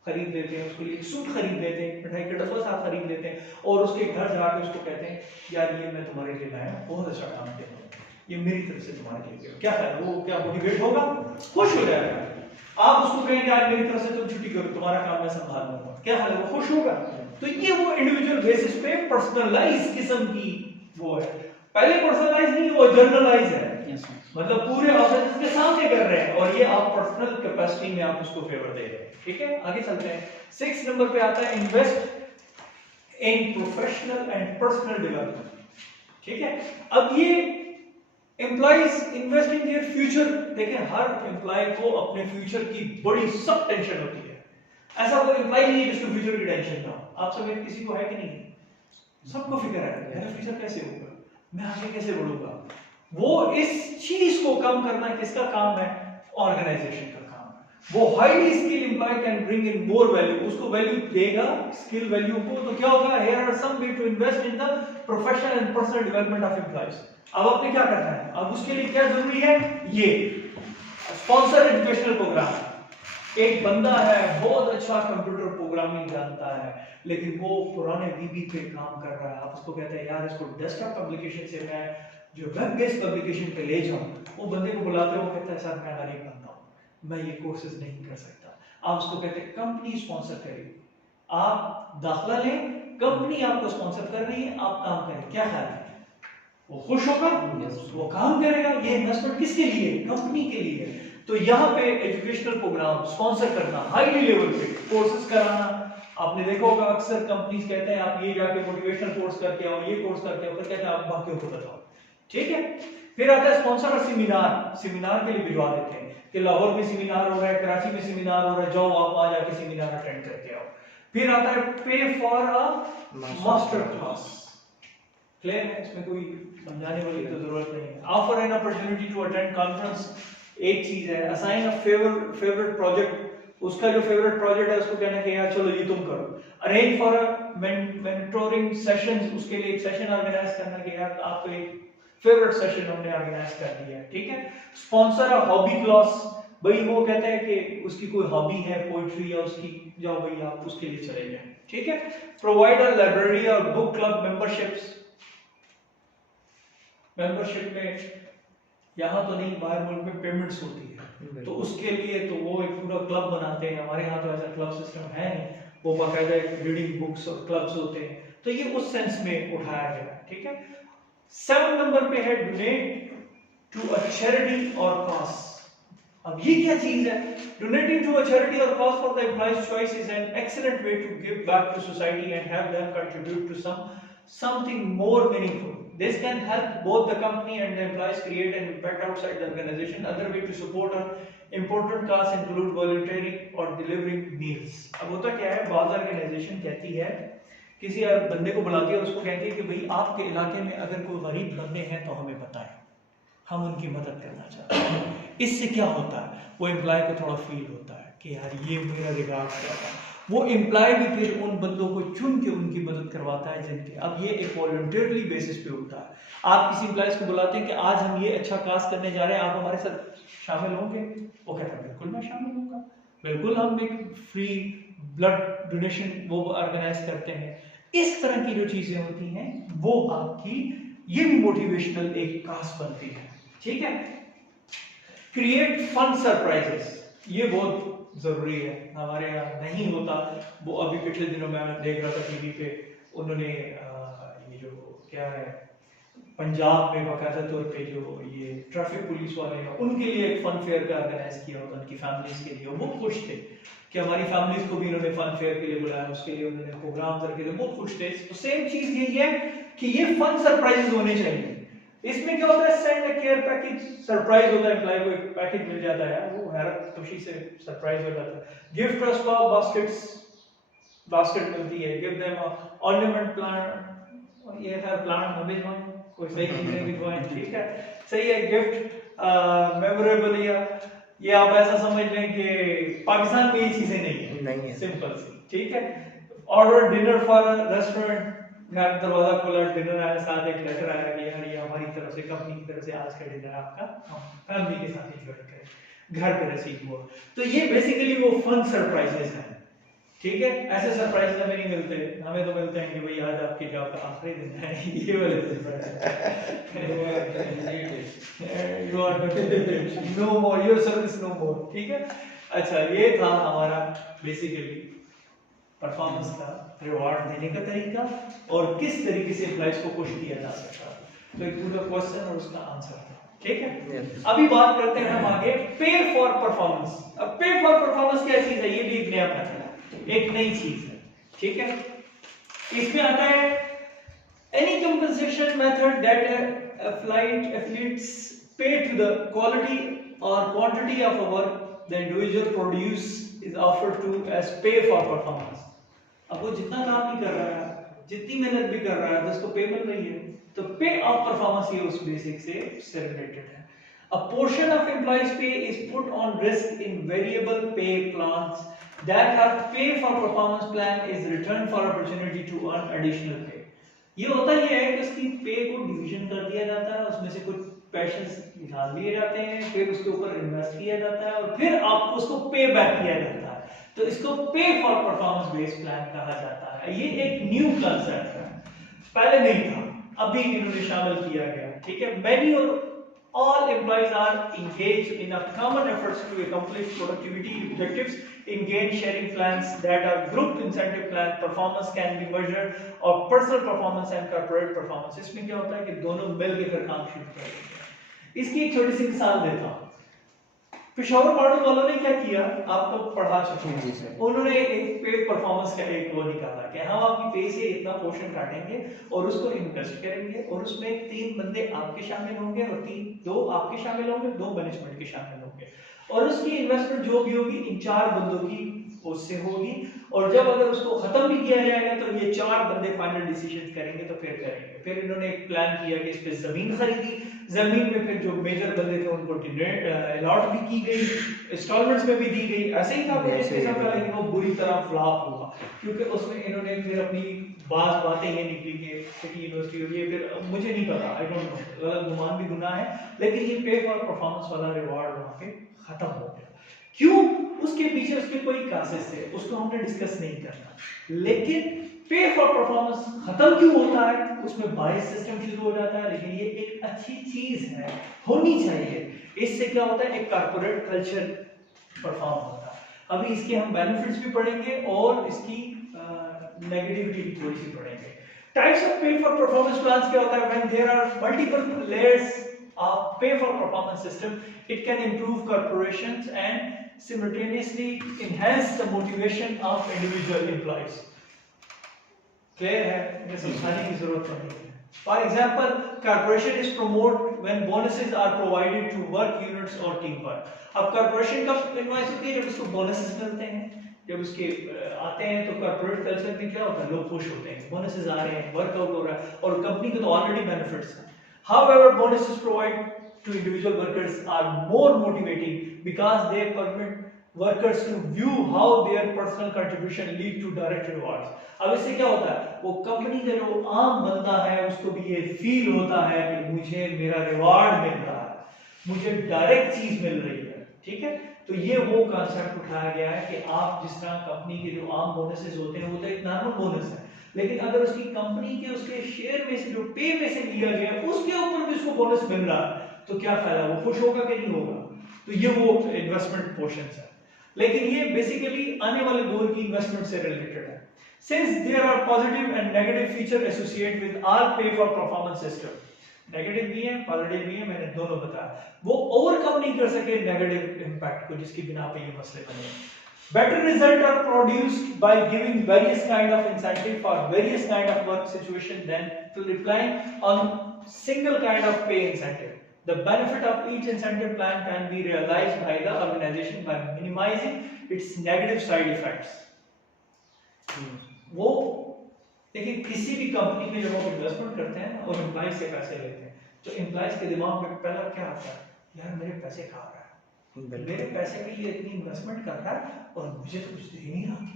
खरीद लेते हैं, उसके लिए एक सूट खरीद लेते हैं, मिठाई का डब्बा साथ खरीद लेते हैं, और उसके घर जाकर उसको कहते हैं यार ये मैं तुम्हारे लिए लाया, बहुत अच्छा काम किया, ये मेरी तरफ से तुम्हारे लिए। क्या है वो, क्या मोटिवेट होगा, खुश हो जाएगा। आप उसको कहेंगे यार मेरी तरफ से तुम छुट्टी करो, तुम्हारा काम मैं संभाल लूंगा, क्या हाल है, वो खुश होगा। तो ये वो इंडिविजुअल बेसिस पे पर्सनलाइज किस्म की वो है, पहले पर्सनलाइज नहीं, वो जनरलाइज है। मतलब पूरे ऑफिसर्स के सामने कर रहे हैं और ये आप पर्सनल कैपेसिटी में आप उसको फेवर दे रहे हैं। ठीक है, आगे चलते हैं। 6 नंबर पे आता है invest in professional and personal development. ठीक है, अब ये employees invest in their future. देखें, हर एम्प्लॉय को अपने फ्यूचर की बड़ी सब टेंशन होती है। ऐसा कोई एम्प्लॉय नहीं है जिसको फ्यूचर की टेंशन ना हो। आप सब किसी को है कि नहीं? सबको फिक्र है मेरा फ्यूचर कैसे होगा, मैं आगे कैसे बढ़ूंगा। वो इस चीज को कम करना किसका काम है? ऑर्गेनाइजेशन का काम है। वो highly skill employee can bring in more value, उसको वैल्यू देगा स्किल वैल्यू को। तो क्या होगा? Here are some way to invest in the professional and personal development of employees. अब आपने क्या करना है? अब उसके लिए क्या जरूरी है? ये स्पॉन्सर एजुकेशनल प्रोग्राम। एक बंदा है बहुत अच्छा कंप्यूटर प्रोग्रामिंग जानता है, लेकिन वो पुराने वीबी पे काम कर रहा है। आप उसको कहते हैं यार इसको डेस्कटॉप एप्लीकेशन से मैं जो वेब बेस्ड एप्लीकेशन पे ले जाऊं। वो बंदे को बुलाते हैं, वो कहता है सर मैं गरीब बंदा हूं, मैं ये कोर्सेज नहीं कर सकता। आप उसको कहते हैं कंपनी स्पॉन्सर करेगी, आप दाखिला लें, कंपनी आपको स्पॉन्सर कर रही है, आप काम करें। क्या ख्याल है? वो खुश होगा, वो काम करेगा। ये इन्वेस्टमेंट किसके लिए? कंपनी के लिए। तो यहाँ पे एजुकेशनल प्रोग्राम स्पॉन्सर करना, हाईली लेवल पे कोर्सेज कराना। आपने देखा होगा अक्सर कंपनीज कहते हैं आप ये जाके मोटिवेशनल कोर्स करके आओ, ये कोर्स करके आओ, फिर कहते हैं आप बाकियों को बताओ। ठीक है, फिर आता है स्पॉन्सर और सेमिनार। सेमिनार के लिए भिजवा देते हैं कि लाहौर में सेमिनार हो रहा है, कराची में सेमिनार हो रहा है, जाओ आप वहां जाके सेमिनार अटेंड करके आओ। फिर आता है pay for a master class. Clear है? इसमें कोई समझाने वाली तो जरूरत नहीं है। Offer an opportunity to attend conference एक चीज है। असाइन अ फेवरेट प्रोजेक्ट, उसका जो फेवरेट प्रोजेक्ट है उसको कहना कि यार चलो ये तुम करो। Arrange for a mentoring sessions, उसके लिए एक सेशन ऑर्गेनाइज करना कि यार आपको एक फेवरेट सेशन हमने ऑर्गेनाइज कर दिया है। ठीक है, स्पॉन्सर अ हॉबी क्लास। भाई वो कहता है कि उसकी कोई हॉबी है पोएट्री या उसकी, जाओ भाई आप उसके लिए चले जाएं। ठीक है, प्रोवाइड अ लाइब्रेरी और बुक क्लब मेंबरशिप्स। मेंबरशिप में यहाँ तो नहीं, बाहर मुल्क में पेमेंट्स होती है, तो उसके लिए तो वो एक पूरा क्लब बनाते हैं। हमारे यहाँ तो ऐसा क्लब सिस्टम है नहीं, वो बाकायदा एक रीडिंग बुक्स और क्लब्स होते हैं, तो ये उस सेंस में उठाया गया है। ठीक है, 7 नंबर पे है donate to a charity or cause. अब ये क्या चीज है? Donating to a charity or cause for the employees choice is an excellent way to give back to society and have them contribute to something more meaningful. This can help both the company and the employees create an impact outside the organization. Other way to support an important cause include volunteering or delivering meals. अब होता क्या है, बाज़ organisation कहती है, किसी बंदे को बुलाती है और उसको कहती है कि भाई आपके इलाके में अगर कोई गरीब बंदे हैं तो हमें बताएं, हम उनकी मदद करना चाहते हैं। इससे क्या होता है, वो एम्प्लॉय को थोड़ा फील होता है कि यार ये मेरा रिगार्ड करता है। वो एम्प्लॉय भी फिर उन बंदों को चुन के उनकी मदद करवाता है जिनके, अब ये एक वॉलंटियरली बेसिस पे होता है। आप किसी एम्प्लॉयज को बुलाते हैं कि आज हम ये अच्छा काज करने जा रहे हैं, आप हमारे साथ शामिल होंगे? वो कहता है बिल्कुल मैं शामिल होऊंगा, बिल्कुल। हम एक फ्री ब्लड डोनेशन वो ऑर्गेनाइज करते हैं। इस तरह की जो चीजें होती हैं वो आपकी, ये भी मोटिवेशनल एक काज बनती है। ठीक है, क्रिएट फन सरप्राइजेस, ये बहुत जरूरी है, हमारे यहाँ नहीं होता। वो अभी पिछले दिनों में मैं देख रहा था टीवी पे, उन्होंने ये जो क्या है पंजाब में बाकायदा तौर पे जो ये ट्रैफिक पुलिस वाले हैं उनके लिए एक फन फेयर का ऑर्गेनाइज किया होता उनकी फैमिलीज के लिए। वो खुश थे कि हमारी फैमिलीज को भी इन्होंने फन फेयर के लिए बुलाया, उसके लिए उन्होंने प्रोग्राम करके थे, बहुत खुश थे। तो सेम चीज यही है कि ये फन सरप्राइजेस होने चाहिए। इसमें क्या होता है, send a care package, surprise होता है, एम्प्लॉय को एक पैकेज मिल जाता है, वो हैरत खुशी से सरप्राइज हो जाता है। गिफ्ट ट्रस्ट का बास्केट मिलती है, गिव देम ऑर्नामेंट प्लांट, ये है प्लांट हमें कोई सही चीजें भिजवाएं। ठीक है, सही है। गिफ्ट मेमोरेबल, ये आप ऐसा समझ लें कि पाकिस्तान में ये चीजें नहीं है, सिंपल सी। ठीक है, ऑर्डर डिनर फॉर रेस्टोरेंट, घर दरवाजा खोला, डिनर आया, साथ एक लेटर आया कि यार ये हमारी तरफ से, कंपनी की तरफ से आज का डिनर आपका फैमिली के साथ एंजॉय करें, घर पे रिसीव हुआ। तो ये बेसिकली वो फन सरप्राइजेस हैं। ठीक है, ऐसे सरप्राइज हमें नहीं मिलते, हमें तो मिलते हैं कि भाई आज आपकी जॉब का आखिरी दिन है, ये वाले surprise, no more your service no more. ठीक है, अच्छा ये था हमारा बेसिकली परफॉर्मेंस का रिवॉर्ड देने का तरीका और किस तरीके से एम्प्लॉइज को खुश किया जा सकता है। तो एक पूरा क्वेश्चन और उसका आंसर था। ठीक है। Yes. अभी बात करते हैं हम आगे पे फॉर परफॉर्मेंस। अब पे फॉर परफॉर्मेंस क्या चीज है, ये भी एक नया मेथड है, एक नई चीज है, ठीक है। इसमें आता है any compensation method that affiliates pay to the quality or quantity of a work the individual produce is offered to as pay for performance। अब वो जितना काम भी कर रहा है, जितनी मेहनत भी कर रहा है, तो उसको पे मिल रही है, तो पे ऑफ परफॉर्मेंस ये उस बेसिक से रिलेटेड है। A portion of employees' pay is put on risk in variable pay plans that have pay for performance plan is return for opportunity to earn additional pay। ये होता ही है कि उसकी पे को डिवीजन कर दिया जाता है, उसमें से कुछ पैशंस निकाल लिए जाते हैं, फिर उसके ऊपर इन्वेस्ट किया जाता है और फिर आपको उसको पे बैक किया जाता है, तो इसको पे फॉर परफॉर्मेंस बेस्ड प्लान कहा जाता है। ये एक न्यू कंसेप्ट है, पहले नहीं था, अभी इन्होंने शामिल किया गया, ठीक है। मैनी और all employees are engaged in a common efforts to accomplish productivity objectives in gain sharing plans that are group incentive plan performance can be measured और personal performance and corporate performance। इसमें क्या होता है कि दोनों मिल के फिर काम शुरू करेंगे। इसकी एक छोटी सी मिसाल देता हूँ। पेशावर मॉडल वालों ने क्या किया, आपको पढ़ा चुके हैं, उन्होंने एक पे परफॉर्मेंस का एक वो निकाला कि हम आपकी पे से इतना पोर्शन काटेंगे और उसको इन्वेस्ट करेंगे और उसमें 3 बंदे आपके शामिल होंगे और 2 आपके शामिल होंगे, 2 मैनेजमेंट के शामिल होंगे और उसकी इन्वेस्टमेंट जो भी होगी इन 4 बंदों की उससे होगी और जब अगर उसको खत्म भी किया जाएगा तो ये 4 बंदे फाइनल डिसीजन करेंगे तो फिर करेंगे। फिर इन्होंने एक प्लान किया कि इस पे जमीन खरीदी, जमीन में फिर जो मेजर बंदे थे उनको अलॉट भी की गई, इंस्टॉलमेंट्स में भी दी गई। ऐसे ही था कुछ इसके साथ, लेकिन वो बुरी तरह फ्लॉप हुआ क्योंकि उसमें इन्होंने फिर अपनी बातें ये निकली कि सिटी यूनिवर्सिटी और ये फिर मुझे नहीं पता, आई डोंट नो, गलत गुमान भी गुनाह है, लेकिन ये पे फॉर परफॉर्मेंस वाला रिवॉर्ड वहां पे खत्म हो गया। क्यों? उसके पीछे उसके कोई कासेस थे, उसको हमने डिस्कस नहीं करना, लेकिन पे फॉर परफॉर्मेंस खत्म क्यों होता है, उसमें बायस सिस्टम शुरू हो जाता है, लेकिन ये एक अच्छी चीज है, होनी चाहिए। इससे क्या होता है, एक कॉर्पोरेट कल्चर परफॉर्म होता है। अभी इसके हम बेनिफिट्स भी पढ़ेंगे और इसकी नेगेटिविटी भी थोड़ी सी पढ़ेंगे। Types of pay for performance plans क्या होता है, when there are multiple layers of pay for performance system, it can improve corporations and simultaneously enhance the motivation of individual employees। clear है, ये समझाने की जरूरत नहीं है। For example, corporation is promoted when bonuses are provided to work units or team work। अब corporation कब invoice होती है, जब उसको बोनसेस मिलते हैं, जब उसके आते हैं तो कॉर्पोरेट कल्चर में क्या होता है, लोग खुश होते हैं, बोनसेस आ रहे हैं, वर्कआउट हो रहा है और कंपनी को तो ऑलरेडी बेनिफिट्स हैं। However, bonuses provided to individual workers are more motivating because they permit workers to view how their personal contribution lead to direct rewards। अब इससे क्या होता है, वो कंपनी का जो आम बंदा है उसको भी ये फील होता है कि मुझे मेरा रिवार्ड मिल रहा है, मुझे डायरेक्ट चीज मिल रही है, ठीक है। तो ये वो कॉन्सेप्ट उठाया गया है कि आप जिस तरह कंपनी के जो आम बोनसेस होते हैं वो तो एक नॉर्मल बोनस है, लेकिन अगर उसकी कंपनी के उसके शेयर में से जो पे में से लिया गया उसके ऊपर भी उसको बोनस मिल रहा है तो क्या फायदा, वो खुश होगा कि नहीं होगा। तो ये वो इन्वेस्टमेंट पोर्शंस है, लेकिन ये बेसिकली आने वाले दौर की इन्वेस्टमेंट से रिलेटेड है। Since there are positive and negative feature associate with all pay for performance system, negative भी है पॉजिटिव भी है, मैंने दोनों बताया, वो ओवरकम नहीं कर सके नेगेटिव इंपैक्ट को जिसकी बिना पे ये मसले बने। Better results are produced by giving various kind of incentive for various kind of work situation than relying on single kind of pay incentive। The benefit of each incentive plan can be realized by the organization by minimizing its negative side effects। वो देखिए किसी भी company में जब आप investment करते हैं और एम्प्लॉय से पैसे लेते हैं तो एम्प्लॉयज के दिमाग में पहला क्या आता है, यार मेरे पैसे खा रहा है, मेरे पैसे के लिए इतनी इन्वेस्टमेंट कर रहा है और मुझे तो कुछ दे नहीं रहा,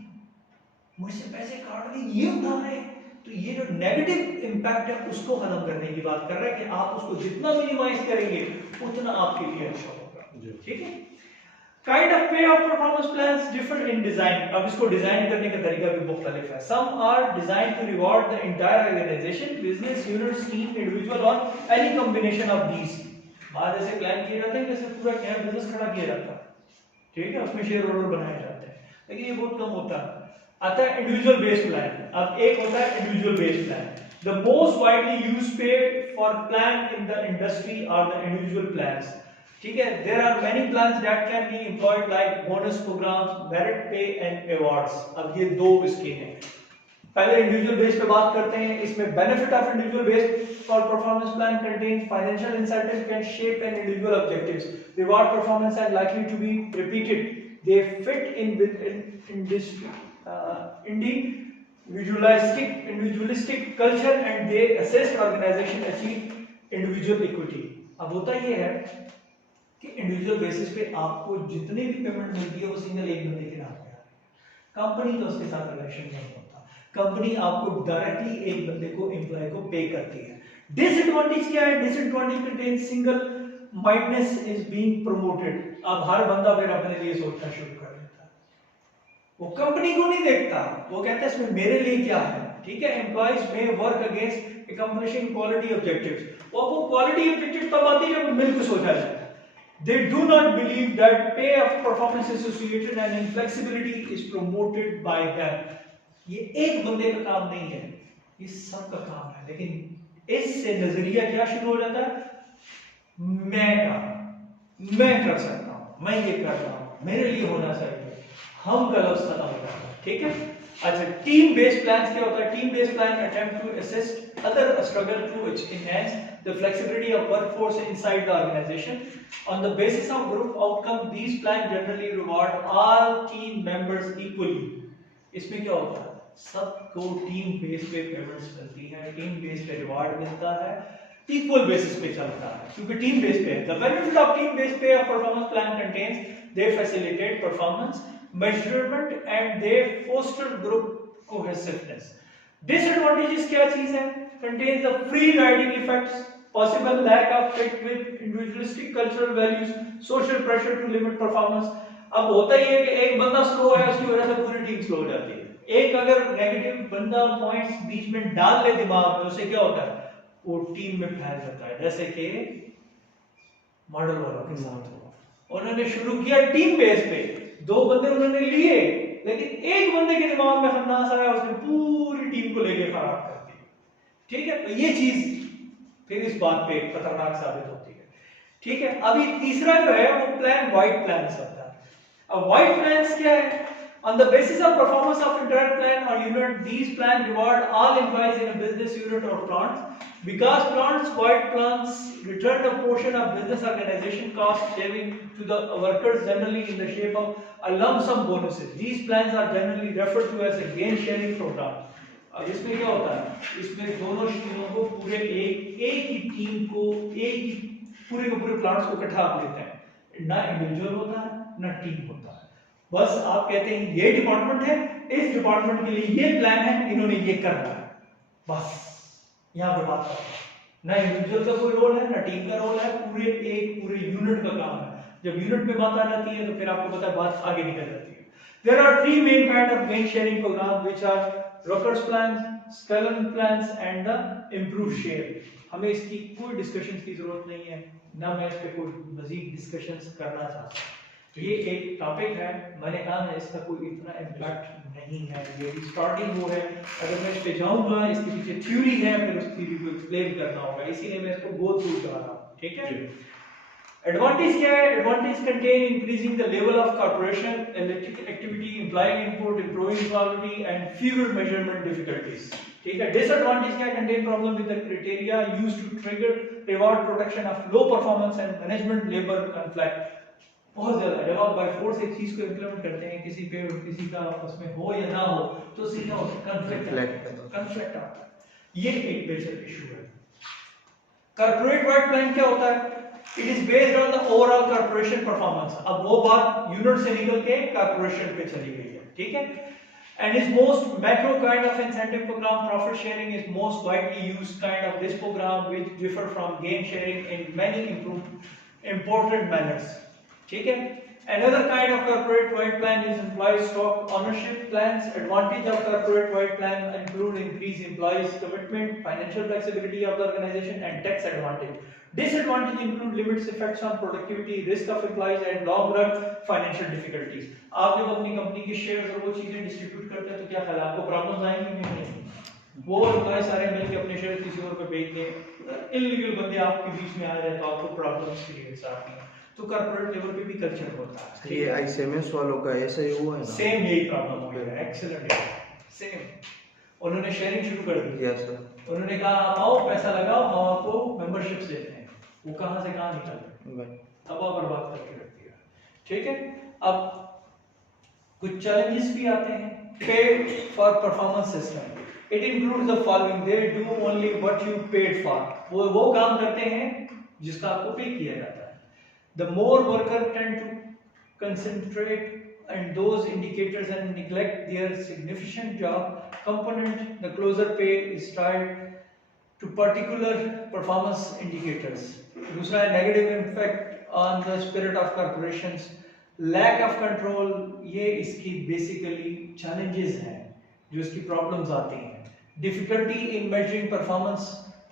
मुझसे पैसे काट के ये उठा रहे हैं। तो ये जो नेगेटिव इंपैक्ट है उसको खत्म करने की बात कर रहा है कि आप उसको जितना मिनिमाइज करेंगे उतना आपके लिए अच्छा होगा, ठीक है। Kind of pay of performance plans differ in design. अब इसको डिजाइन करने का तरीका भी मुख्तलिफ है। Some are design to reward the entire organisation, business unit, team, individual और एनी कॉम्बिनेशन ऑफ दीज। बाद ऐसे प्लान किए जाते हैं जैसे पूरा नया बिजनेस खड़ा किया जाता है, ठीक है, उसमें शेयर होल्डर बनाए जाते हैं, लेकिन ये बहुत कम होता है। आता है इंडिविजुअल बेस्ड प्लान। अब एक होता है individual based plan. The most widely used pay for plan in the industry are the individual plans. ठीक है, there are many plans that can be employed like bonus programmes, merit pay and awards. अब ये दो इसके हैं। पहले individual base पे बात करते हैं। इसमें benefit of individual base for performance plan contains financial incentive can shape an individual objectives, reward performance and likely to be repeated, they fit in with individualistic culture and they assist organization achieve individual equity। अब होता ये है कि individual basis पे आपको जितने भी payment मिलती है वो सिंगल एक बंदे के नाम पे है। कंपनी तो उसके साथ रिलेशन नहीं होता। कंपनी आपको डायरेक्टली एक बंदे को एम्प्लॉय को पे करती है। डिसएडवांटेज क्या है? Disadvantage contains single mindness is being promoted. अब हर बंदा फिर अपने लिए सोचना शुरू कर देता है, वो कंपनी को नहीं देखता, वो कहता है इसमें मेरे लिए क्या है। ठीक है, एम्प्लॉइज में work against accomplishing quality objectives. वो क्वालिटी ऑब्जेक्टिव तब आती है जब मिलकर सोचा जाए। They do not believe that pay of performance associated and inflexibility is promoted by them। ये एक बंदे का काम नहीं है, ये सबका काम है। लेकिन इससे नजरिया क्या शुरू हो जाता है? मैं कर सकता हूं, मैं ये कर रहा हूं, मेरे लिए होना चाहिए। हम का लफ्ज खत्म हो जाता है। ठीक है, अच्छा टीम बेस्ड प्लान्स क्या होता है? Team based plan attempt to assist other struggle to enhance the flexibility of workforce inside the organization on the basis of group outcome। These plans generally reward all team members equally। इसमें क्या होता है? सबको team base पे payments मिलती है, team base पे reward मिलता है, इक्वल बेसिस पे चलता है क्योंकि टीम बेस पे है। The benefit of team based pay of performance plan contains they facilitate performance measurement and they foster group cohesiveness। Disadvantages क्या चीज है? Contains the free riding effects, possible lack of fit with individualistic cultural values, social pressure to limit performance। अब होता ही है कि एक बंदा slow है, उसकी वजह से पूरी टीम स्लो हो जाती है। एक अगर नेगेटिव बंदा पॉइंट्स बीच में डाल ले दिमाग में, उससे क्या होता है? वो टीम में फैल जाता है। जैसे कि मॉडल वालों के साथ हुआ, उन्होंने शुरू किया टीम बेस पे, दो बंदे उन्होंने लिए, लेकिन एक बंदे के दिमाग में खन्नास आया, उसने पूरी टीम को लेके खराब कर दी। ठीक है, तो ये चीज फिर इस बात पे खतरनाक साबित होती है। ठीक है, अभी तीसरा जो है वो प्लान वाइड प्लान्स होता है। अब वाइड प्लान्स क्या है? On the basis of performance of entire plan or unit, these plans reward all employees in a business unit or plant because plants wide plans return a portion of business organization cost saving to the workers generally in the shape of a lump sum bonuses। These plans are generally referred to as a gain sharing program। अब इसमें क्या होता है? इसमें दोनों टीमों को पूरे एक ही टीम को एक ही पूरे के पूरे प्लांट्स को इकट्ठा आप लेते हैं। ना इंडिविजुअल होता है ना टीम होता है, बस आप कहते हैं ये डिपार्टमेंट है, इस डिपार्टमेंट के लिए ये प्लान है, इन्होंने ये करना है, बस यहाँ पे बात करते हैं। ना इंडिविजुअल का कोई रोल है ना टीम का रोल है, पूरे यूनिट का काम है। जब यूनिट पे बात आ जाती है तो फिर आपको पता है बात आगे निकल जाती है। There are three main kind of gain sharing programs which are Rocker's plans, Scullin plans and the improved share। हमें इसकी कोई डिस्कशन की जरूरत नहीं है, ना मैं इस पे कोई मजीद डिस्कशंस करना चाहता हूँ। ये एक टॉपिक है, मैंने कहा है इसका कोई इतना इम्पैक्ट नहीं है, ये स्टार्टिंग वो है। अगर मैं इस पे जाऊंगा, इसके पीछे थ्योरी है, फिर उस थ्योरी को एक्सप्लेन करना होगा, इसीलिए मैं इसको गो थ्रू कर रहा हूं। ठीक है, एडवांटेज क्या है? Advantage contain increasing the level of corporation activity, employing input, improving quality and fewer measurement difficulties. ठीक है, डिसएडवांटेज क्या? Contain problem with the criteria used to trigger reward protection of low performance and management labour conflict. बहुत ज्यादा जब आप by force एक चीज को इंप्लीमेंट करते हैं, किसी पे किसी का उसमें हो या ना हो, तो उससे क्या होता है? कॉन्फ्लिक्ट आता है। ये एक बेसिक इशू है। कॉर्पोरेट वाइड प्लान क्या होता है? It is based on the overall corporation performance. अब वो बात यूनिट से निकल के कॉर्पोरेशन पे चली गई है। ठीक है, and is most macro kind of incentive program। Profit sharing is most widely used kind of this program which differ from gain sharing in many important manners। ठीक है, another kind of corporate wide plan is employee stock ownership plans। Advantage of corporate wide plan include increased employees commitment, financial flexibility of the organization and tax advantage। Disadvantages include limits, effects on productivity, risk of employees and long run financial difficulties. आप जब अपनी company के shares और वो चीजें distribute करते हैं तो क्या ख्याल है आपको प्रॉब्लम्स आएंगी नहीं? वो एम्प्लॉय सारे मिलकर अपने शेयर किसी और पे बेच दें, इलीगल बंदे आपके बीच में आ जाए तो आपको प्रॉब्लम्स क्रिएट आती हैं। तो कॉर्पोरेट लेवल पे भी कल्चर होता है। ये आईसीएमएस वालों का ऐसा ही हुआ है ना? सेम यही प्रॉब्लम हो गया। Excellent, same. उन्होंने शेयरिंग शुरू कर दी। Yes sir. उन्होंने कहा आप आओ पैसा लगाओ, हम आपको मेंबरशिप देते हैं। वो कहां से कहां निकल गए, तबाह बर्बाद करके रख दिया। ठीक है, अब कुछ चैलेंजेस भी आते हैं। पे for performance system, it includes the following, they do only what you paid for. वो काम करते हैं जिसका आपको पे किया जाता है। The more worker tend to concentrate and those indicators and neglect their significant job component, the closer pay is tied to particular performance indicators. दूसरा है negative impact on the spirit of corporations, lack of control, ये इसकी basically challenges हैं जो इसकी problems आती हैं। difficulty in measuring performance,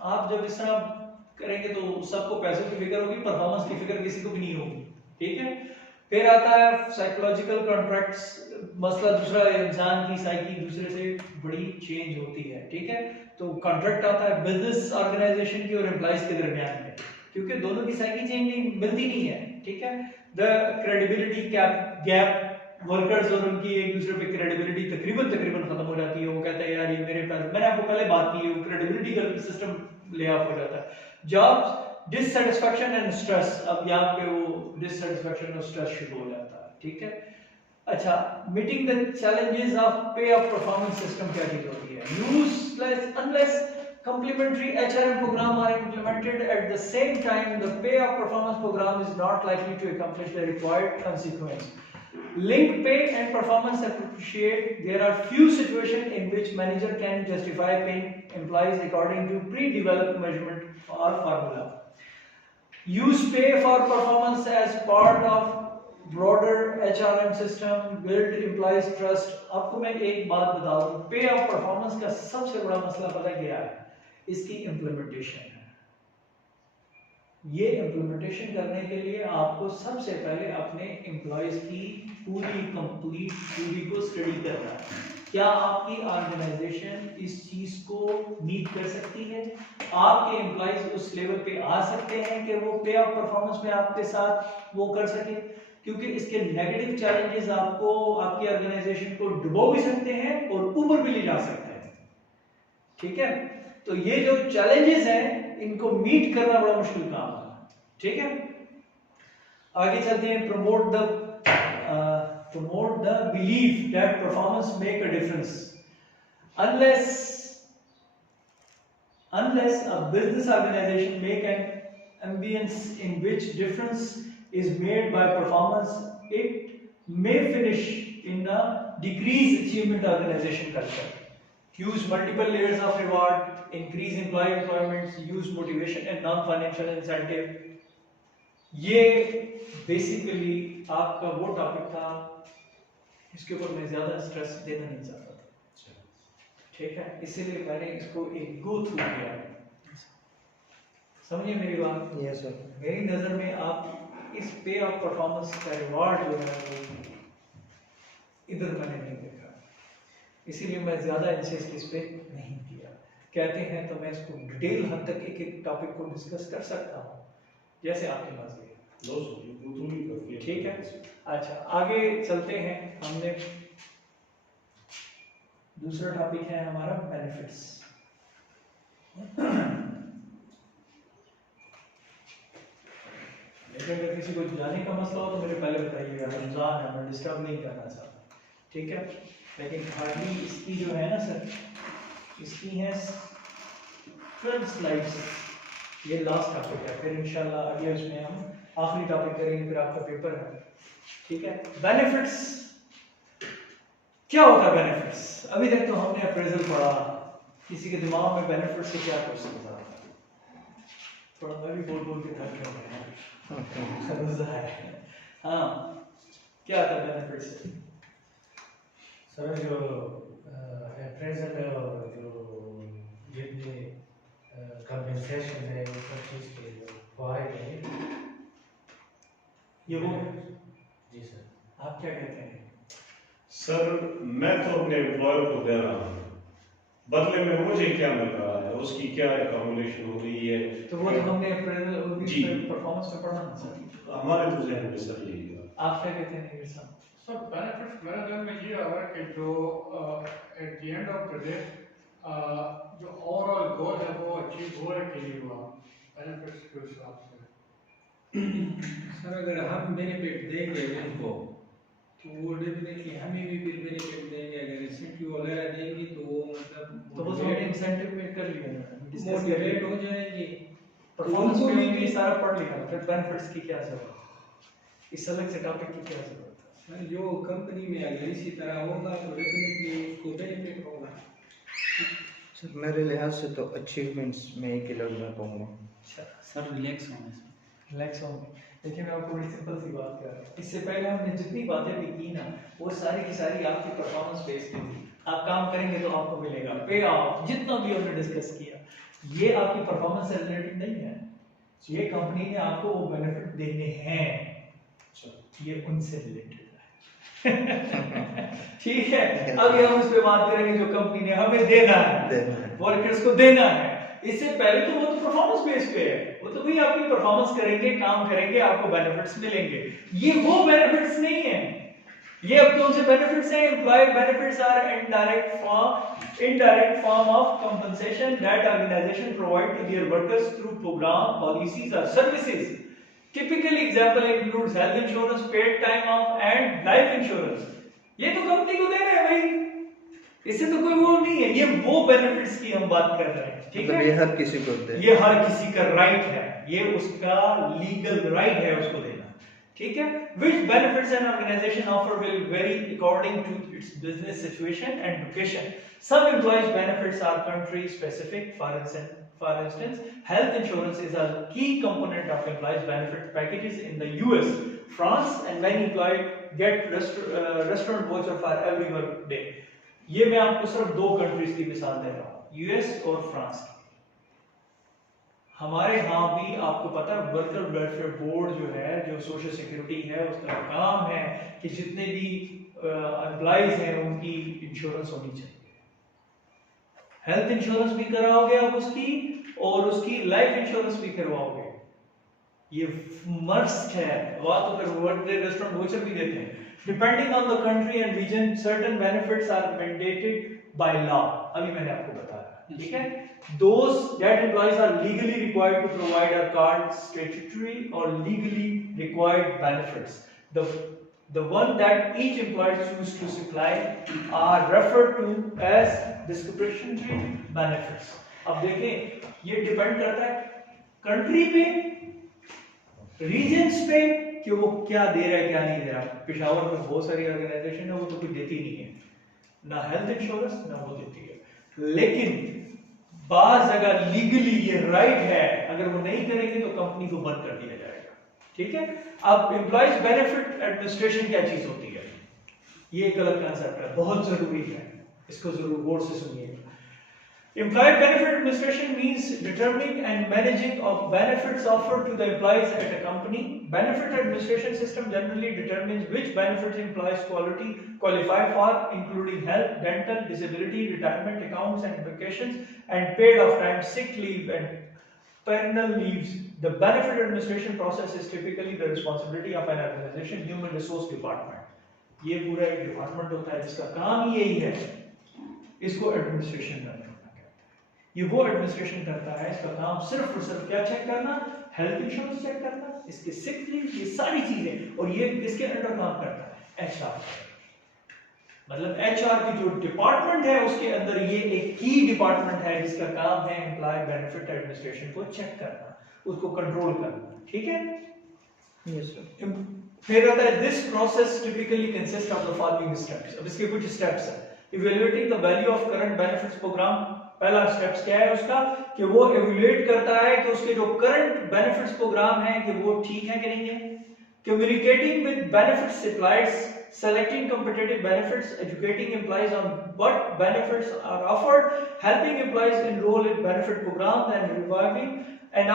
आप जब इस तरह करेंगे तो सबको पैसों की फिक्र होगी, परफॉर्मेंस की फिक्र किसी को भी नहीं होगी। ठीक है, फिर आता है साइकोलॉजिकल कॉन्ट्रैक्ट्स, मसला दूसरा, इंसान की साइकी दूसरे से बड़ी चेंज होती है। ठीक है, तो कॉन्ट्रैक्ट आता है बिजनेस ऑर्गेनाइजेशन की और एम्प्लॉइज के दरमियान में, क्योंकि दोनों की साइकी चेंज नहीं मिलती नहीं है। ठीक है, द क्रेडिबिलिटी गैप, वर्कर्स और उनकी एक दूसरे पे क्रेडिबिलिटी तकरीबन खत्म हो जाती है। वो कहते हैं यार ये मेरे पास, मैंने आपको पहले बात की है, वो क्रेडिबिलिटी का सिस्टम ले ऑफ हो जाता है। जॉब्स डिससैटिस्फैक्शन एंड स्ट्रेस, अब यहाँ पे वो डिससैटिस्फैक्शन और स्ट्रेस शुरू हो जाता है। ठीक है, अच्छा, meeting the challenges of pay of performance system क्या चीज होती है? Useless unless complementary HRM program are implemented at the same time, the pay of performance program is not likely to accomplish the required consequence. Linked pay and performance appreciate, there are few situations in which manager can justify paying employees according to pre-developed measurement or formula. Use pay for performance as part of broader HRM system, build employees trust. आपको मैं एक बात बता दूं, पे of performance का सबसे बड़ा मसला पता क्या है? इसकी इम्प्लीमेंटेशन है। ये इम्प्लीमेंटेशन करने के लिए आपको सबसे पहले अपने एम्प्लॉयज की पूरी कंप्लीट पूरी को स्टडी करना है। क्या आपकी ऑर्गेनाइजेशन इस चीज को मीट कर सकती है? आपके एम्प्लॉयज उस लेवल पे आ सकते हैं कि वो पे ऑफ परफॉर्मेंस में आपके साथ वो कर सके? क्योंकि इसके नेगेटिव चैलेंजेस आपको आपकी ऑर्गेनाइजेशन को डुबो भी सकते हैं और ऊपर भी ले जा सकते हैं। ठीक है, तो ये जो चैलेंजेस हैं इनको मीट करना बड़ा मुश्किल काम है। ठीक है, आगे चलते हैं। promote the belief that performance make a difference. Unless a business organization make an ambience in which difference is made by performance, it may finish in a decreased achievement organization culture. Use multiple layers of reward, increase employee employment, use motivation and non-financial incentive. ये basically आपका वो topic था, इसके ऊपर मैं ज्यादा stress देना नहीं चाहता था। ठीक है, इसीलिए मैंने इसको एक गो थ्रू किया। समझिए मेरी बात? Yes sir. मेरी नजर में आप इस पे ऑफ परफॉर्मेंस का रिवॉर्ड जो है वो इधर मैंने नहीं देखा, इसीलिए मैं ज्यादा इंसिस्ट इस पे नहीं किया। कहते हैं तो मैं इसको डिटेल हद तक एक एक टॉपिक को डिस्कस कर सकता हूँ जैसे आपके पास। ठीक है, अच्छा आगे चलते हैं। हमने दूसरा टॉपिक है हमारा बेनिफिट्स। लेकिन अगर किसी को जाने का मसला हो तो मेरे पहले बताइएगा, रमजान है, मैं डिस्टर्ब नहीं करना चाहता। ठीक है, लेकिन हार्डली इसकी जो है ना सर, इसकी है 12 स्लाइड्स, ये लास्ट टॉपिक है, फिर इंशाल्लाह अगले उसमें हम आखिरी टॉपिक करेंगे, फिर आपका पेपर है। ठीक है, बेनिफिट्स क्या होता है? बेनिफिट्स अभी तक तो हमने अप्रेजल पढ़ा, किसी के दिमाग में बेनिफिट्स से क्या क्वेश्चन आता है? थोड़ा मैं भी बोल के थक गया है। हाँ, क्या आता है बेनिफिट्स से? सर जो अप्रेजल है और जो जितने कंपेंसेशन है सब चीज़ के सर मैं तो अपने एम्प्लॉयर को दे रहा हूँ, बदले में मुझे क्या मिल रहा है, उसकी क्या एकॉमोडेशन हो रही है, तो वो तो हमने जी। परफॉर्मेंस में पढ़ा ना सर। हमारे तो जहन में सर यही है। आप क्या कहते हैं निखिल साहब? सर बेनिफिट्स मेरे ध्यान में ये आ रहा है कि जो at the end of the day जो ओवरऑल गोल है वो अचीव हुआ कि नहीं हुआ बेनिफिट्स के हिसाब से। सर अगर हम बेनिफिट देंगे उनको तो वो डेफिनेटली हमें भी फिर बेनिफिट देंगे, अगर इंसेंटिव वगैरह देंगे तो वो मतलब तो वो तो हमने इंसेंटिव में कर लिया ना, डिस्कस कर मोटिवेट लिया। हो जाएंगे। परफॉर्मेंस उनको में भी- हमने सारा पढ़ लिया, फिर बेनिफिट्स की क्या जरूरत है, इस अलग से टॉपिक की क्या जरूरत है? सर जो कंपनी में अगर इसी तरह होगा तो डेफिनेटली उसको बेनिफिट होगा। सर मेरे लिहाज से तो अचीवमेंट्स में एक ही लफ्ज़ में कहूँगा। सर रिलैक्स होने से। रिलैक्स होंगे। देखिए मैं आपको बड़ी सिंपल सी बात कर रहा हूँ, इससे पहले हमने जितनी बातें भी की ना वो सारी की सारी आपकी परफॉर्मेंस बेस्ड थी। आप काम करेंगे तो आपको मिलेगा पे ऑफ, जितना भी हमने डिस्कस किया ये आपकी परफॉर्मेंस से रिलेटेड नहीं है, ये कंपनी ने आपको वो बेनिफिट देने हैं, ये उनसे रिलेटेड है। ठीक है, अभी हम उस पर बात करेंगे जो कंपनी ने हमें देना है, वर्कर्स को देना है। इससे पहले तो वो तो परफॉर्मेंस बेस पे है, वो तो भाई आपकी परफॉर्मेंस करेंगे, काम करेंगे, आपको बेनिफिट्स मिलेंगे। ये वो बेनिफिट्स नहीं है, ये अब कौन से बेनिफिट्स हैं? Employee benefits are indirect form of compensation that organization provide to their workers through program, policies or services. Typical example includes health insurance, paid time off and life insurance. ये तो company को देना है भाई, इससे तो कोई वो नहीं है, ये वो बेनिफिट्स की हम बात कर रहे हैं। ठीक मतलब है, ये हर किसी को दे। ये हर किसी का राइट है, ये उसका लीगल राइट है उसको देना। ठीक है, which benefits an organization offer will vary according to its business situation and location. Some employees benefits are country specific. For instance, health insurance is a key component of employees benefit packages in the US, France, and many employees get restaurant voucher for every work day. ये मैं आपको सिर्फ दो countries की मिसाल दे रहा हूँ, US और फ्रांस की। हमारे यहाँ भी आपको पता है वर्कर वेलफेयर बोर्ड जो है, जो सोशल सिक्योरिटी है, उसका काम है कि जितने भी एम्प्लॉइज हैं उनकी इंश्योरेंस होनी चाहिए। हेल्थ इंश्योरेंस भी कराओगे आप उसकी, और उसकी लाइफ इंश्योरेंस भी करवाओगे, ये मस्ट है। वहाँ तो फिर वर्ल्ड रेस्टोरेंट वोचर भी देते हैं। Depending on the country and region certain benefits are mandated by law, अभी मैंने आपको बताया। ठीक है, those that employees are legally required to provide are called statutory or legally required benefits. The one that each employer chooses to supply are referred to as discretionary benefits. अब देखें, ये depend करता है कंट्री पे, regions पे कि वो क्या दे रहा है क्या नहीं दे रहा। पेशावर में बहुत सारी ऑर्गेनाइजेशन है वो तो कोई देती नहीं है, ना हेल्थ इंश्योरेंस ना वो देती है, लेकिन बाज अगर लीगली ये राइट है, अगर वो नहीं करेंगे तो कंपनी को बंद कर दिया जाएगा। ठीक है, अब एम्प्लॉइज बेनिफिट एडमिनिस्ट्रेशन क्या चीज होती है, ये एक अलग कंसेप्ट है, बहुत जरूरी है, इसको जरूर गौर से सुनिएगा। Employee benefit administration means determining and managing of benefits offered to the employees at a company. Benefit administration system generally determines which benefits employees qualify for, including health, dental, disability, retirement accounts and vacations, and paid off time, sick leave and parental leaves. The benefit administration process is typically the responsibility of an organization human resource department. ये पूरा एक department होता है जिसका काम यही है, इसको एडमिनिस्ट्रेशन करना। ये वो एडमिनिस्ट्रेशन करता है, इसका काम सिर्फ और सिर्फ क्या चेक करना, हेल्थ इंश्योरेंस चेक करना, इसके सिक लीव, ये सारी चीजें, और ये किसके अंडर काम करता है, एचआर। मतलब एचआर की जो डिपार्टमेंट है उसके अंदर ये एक की डिपार्टमेंट है जिसका काम है एम्प्लॉय बेनिफिट एडमिनिस्ट्रेशन को चेक करना, उसको कंट्रोल करना। ठीक है, यस सर। फिर आता है this process typically consist of the following steps. अब इसके कुछ स्टेप्स है। Evaluating the value of current benefits program, पहला स्टेप्स क्या है उसका, कि वो इवैल्यूएट करता है कि उसके जो करंट बेनिफिट्स प्रोग्राम है कि वो ठीक है कि नहीं है। Communicating with benefits suppliers, selecting competitive benefits, educating employees on what benefits are offered, helping employees enroll in benefit programs and reviewing and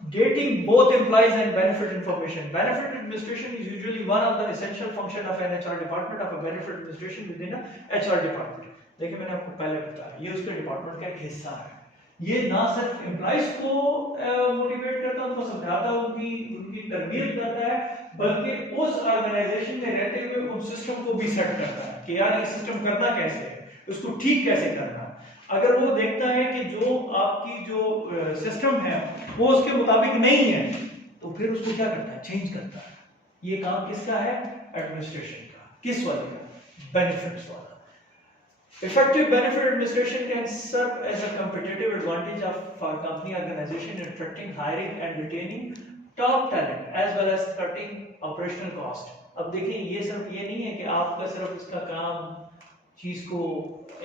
getting both employees and benefit information. Benefit administration is usually one of the essential function of an HR department, of a benefit administration within a HR department. देखिए मैंने आपको पहले बताया ये उसके department का एक हिस्सा है। ये ना सिर्फ एम्प्लॉइज को मोटिवेट करता है, उनको समझाता है, उनकी तरबियत करता है, बल्कि उस ऑर्गेनाइजेशन में रहते हुए उन सिस्टम को भी सेट करता है कि यार ये सिस्टम करना कैसे है, उसको ठीक कैसे करना है। अगर वो देखता है कि जो आपकी जो सिस्टम है वो उसके मुताबिक नहीं है तो फिर उसको क्या करता है, चेंज करता है। ये काम किसका है, एडमिनिस्ट्रेशन का। किस वाले का, बेनिफिट्स वाला। Effective benefit administration can serve as a competitive advantage for company organization in attracting, hiring and retaining top talent as well as cutting operational cost. अब देखिए ये सिर्फ ये नहीं है कि आपका सिर्फ इसका काम चीज को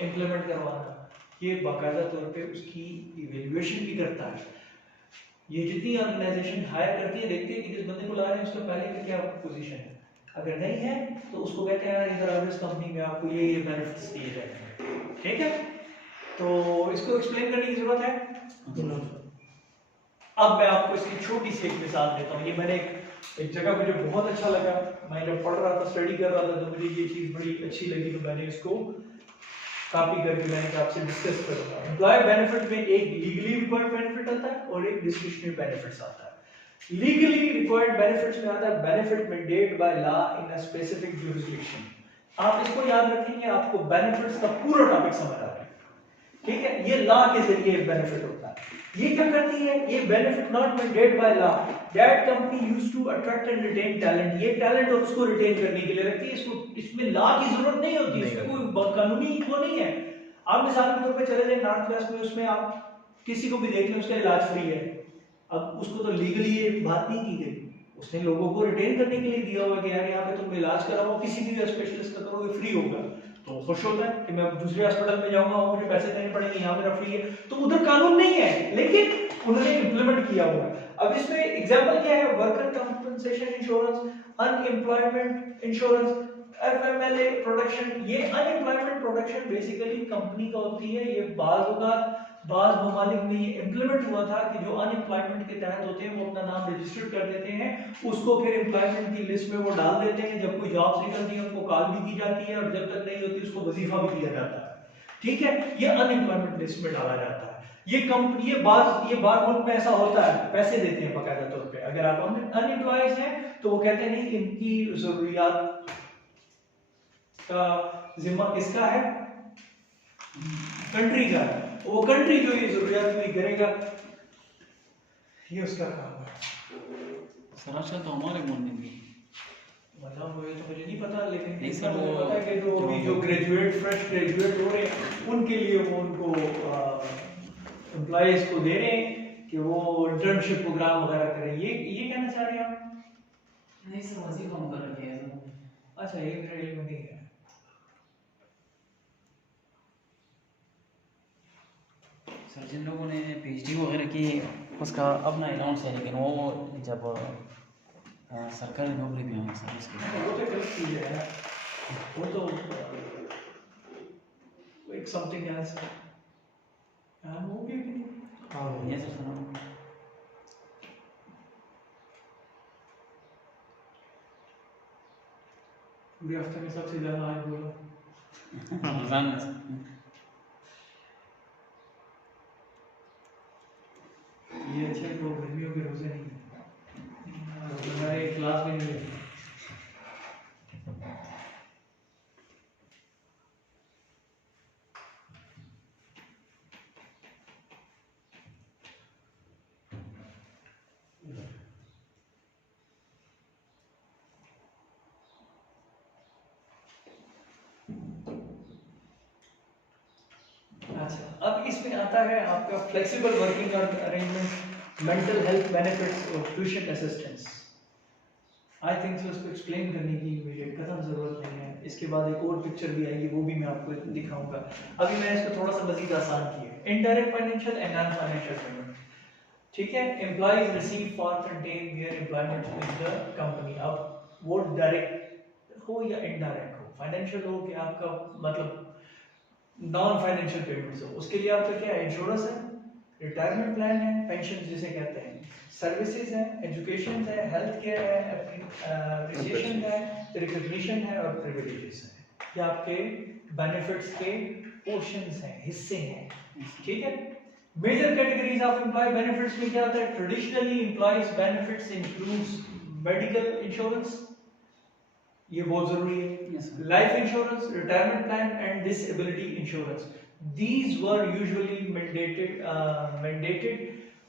इम्प्लीमेंट करवाना, ये बाकायदा तौर पे उसकी इवेल्युएशन भी करता है। ये जितनी ऑर्गेनाइजेशन हायर करती है देखती है कि जिस बंदे को ला रहे हैं उसका पहले का क्या पोजीशन है, अगर नहीं है तो उसको कहते हैं यार इधर इस कंपनी में आपको ये बेनिफिट्स दिए जाते हैं। ठीक है, तो इसको एक्सप्लेन करने की जरूरत है। अब मैं आपको इसकी छोटी सी एक मिसाल देता हूँ। ये मैंने एक जगह मुझे बहुत अच्छा लगा, मैं जब पढ़ रहा था, स्टडी कर रहा था, तो मुझे ये चीज़ बड़ी अच्छी लगी, तो मैंने इसको कॉपी करके मैंने आपसे डिस्कस करूंगा। एम्प्लॉय बेनिफिट में एक लीगली रिक्वायर्ड बेनिफिट आता है और एक डिस्क्रिशनरी बेनिफिट्स आता है। लीगली रिक्वायर्ड बेनिफिट्स में आता है benefit mandated by law in a specific jurisdiction. आप इसको याद रखेंगे, आपको बेनिफिट्स का पूरा टॉपिक समझ आ रहा है। ठीक है, ये लॉ के जरिए बेनिफिट होता है। ये क्या करती है, ये benefit not mandated by law that company used to attract and retain talent. ये टैलेंट और उसको रिटेन करने के लिए रखती है, इसको इसमें लॉ की जरूरत नहीं होती, इसमें कोई कानूनी वो नहीं है। आप मिसाल के तौर पे चले जाए नॉर्थ वेस्ट में, उसमें आप किसी को भी देख लें उसका इलाज फ्री है। अब उसको तो लीगली ये बात नहीं की गई, उसने लोगों को रिटेन करने के लिए दिया हुआ कि यार यहाँ पे तुम इलाज कराओ, किसी भी स्पेशलिस्ट का करोगे फ्री होगा, तो खुश होता है कि मैं दूसरे हॉस्पिटल में जाऊंगा और मुझे पैसे देने पड़ेंगे, यहाँ मेरा फ्री है। तो उधर कानून नहीं है लेकिन उन्होंने इम्प्लीमेंट किया हुआ है। अब इसमें एग्जांपल क्या है, worker compensation insurance, unemployment insurance, FMLA production. ये अनएम्प्लॉयमेंट प्रोडक्शन बेसिकली कंपनी का होती है। ये बाज ममालिक में ये इम्प्लीमेंट हुआ था कि जो अनएम्प्लॉयमेंट के तहत होते हैं वो अपना नाम रजिस्टर कर देते हैं, उसको फिर एम्प्लॉयमेंट की लिस्ट में वो डाल देते हैं। जब कोई जॉब निकलती है उनको कॉल भी की जाती है और जब तक नहीं होती उसको वजीफा भी दिया जाता है। ठीक है, ये अनएम्प्लॉयमेंट लिस्ट में डाला जाता है। ये कंपनी ये बार मुल्क में ऐसा होता है, पैसे देते हैं बाकायदा तौर पे। अगर आप अनएम्प्लॉयज हैं तो वो कहते हैं नहीं, इनकी जरूरियात का जिम्मा किसका है, कंट्री का है। वो कंट्री जो ये जरूरियात पूरी करेगा ये उसका काम है। सर आजकल तो हमारे मोहल्ले में भी मतलब वो तो मुझे नहीं पता, लेकिन नहीं इतना सर, मुझे वो पता है कि जो ग्रेजुएट फ्रेश ग्रेजुएट हो रहे हैं उनके लिए वो उनको एम्प्लॉइज को दे रहे हैं कि वो इंटर्नशिप प्रोग्राम वगैरह करें। ये कहना चाह रहे हैं आप? नहीं सर, वजीफा मुकर्रर किया है सर। अच्छा, ये मेरे इल्म में नहीं है। सर जिन लोगों ने पीएचडी वगैरह की उसका अपना अलाउंस है, लेकिन वो जब सरकारी नौकरी में होंगे सर उसके वो तो गलत चीज है ना, वो तो एक समथिंग एल्स है। हाँ वो भी नहीं। हाँ ये सर सुनो। पूरे हफ्ते में सबसे ज्यादा आज बोला रमजान में सर। ये अच्छा है, वो गर्मियों के रोजे नहीं हमारे क्लास में नहीं। अच्छा, अब इसमें आता है आपका flexible working arrangement, mental health benefits और tuition assistance. I think so इसको एक्सप्लेन करने की मुझे कतई ज़रूरत नहीं है। इसके बाद एक और पिक्चर भी आएगी, वो भी मैं आपको दिखाऊंगा। अभी मैंने इसको थोड़ा सा मजीद आसान किया। Indirect financial and non financial payment. ठीक है, employees receive for contain there employment with the company. अब वो डायरेक्ट हो या इनडायरेक्ट हो, फाइनेंशियल हो कि आपका मतलब नॉन फाइनेंशियल पेमेंट्स हो, उसके लिए आपका क्या है, इंश्योरेंस है। रिटायरमेंट प्लान है, पेंशन जिसे कहते हैं, सर्विसेज है, एजुकेशन है, हेल्थ केयर है, अप्रिसिएशन है, रिकॉग्निशन है और प्रिविलेजेस है। ये आपके बेनिफिट्स के पोर्शंस हैं, हिस्से हैं, ठीक है। Major categories of employee benefits में क्या होता है? Traditionally employees benefits includes medical insurance, ये बहुत जरूरी है, life insurance, retirement plan and disability insurance. These were usually mandated.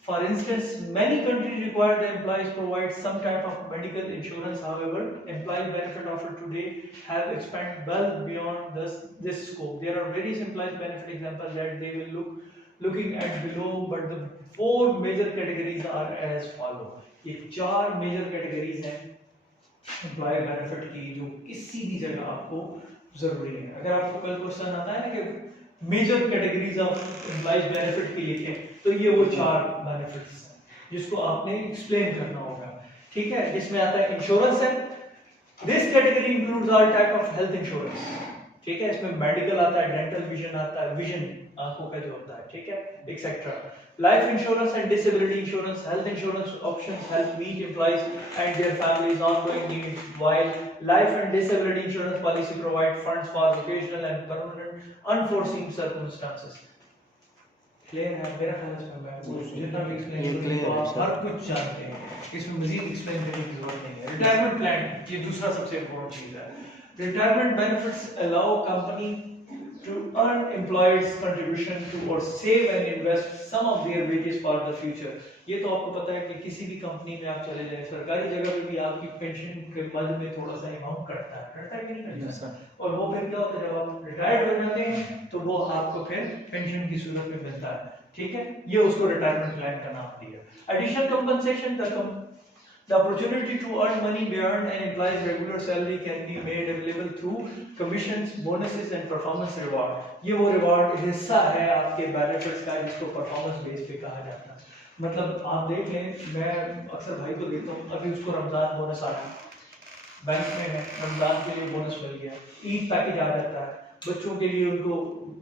For instance, many countries require the employees provide some type of medical insurance. However, employee benefit offered today have expanded well beyond this scope. There are various employee benefit examples that they will looking at below, but the 4 major categories are as follow. ये 4 major categories हैं employee benefit की, जो किसी भी जगह आपको जरूरी है। अगर आपको कल क्वेश्चन आता है ना कि major categories of employees benefit के लिए तो ये वो 4 बेनिफिट्स हैं जिसको आपने एक्सप्लेन करना होगा, ठीक है। जिसमें आता है इंश्योरेंस है, this category includes all type of health insurance, ठीक है। इसमें मेडिकल आता है, डेंटल विजन आता है, विजन आंखों का जो होता है, ठीक है, etcetera. Life insurance and disability insurance, health insurance options help meet employees and their families ongoing needs, while life and disability insurance policy provide funds for occasional and permanent unforeseen circumstances. Clear है मेरा ख्याल से? जितना भी explain तो आप हर कुछ जानते हैं, इसमें मजीद एक्सप्लेन करने की जरूरत नहीं है। रिटायरमेंट प्लान, ये दूसरा सबसे इम्पोर्टेंट चीज है। Retirement benefits allow company to earn employees' contribution to or save and invest some of their wages for the future. ये तो आपको पता है कि किसी भी कंपनी में आप चले जाएं, सरकारी जगह पे भी आपकी पेंशन के मद में थोड़ा सा अमाउंट कटता है कि नहीं कटता? और वो फिर क्या होता है, जब आप रिटायर्ड हो जाते हैं तो वो आपको फिर पेंशन की सूरत में मिलता है, ठीक है। ये उसको रिटायरमेंट प्लान का नाम दिया। Additional compensation, the opportunity to earn money beyond an employee's regular salary can be made available through commissions, bonuses and performance reward. ये वो रिवॉर्ड हिस्सा है आपके बेनिफिट्स का जिसको परफॉर्मेंस बेस पे कहा जाता है। मतलब आप देख लें, मैं अक्सर भाई को देखता हूँ, अभी उसको रमजान बोनस आ रहा है, बैंक में है, रमजान के लिए बोनस मिल गया, ईद पैकेज आ जाता है, बच्चों के लिए उनको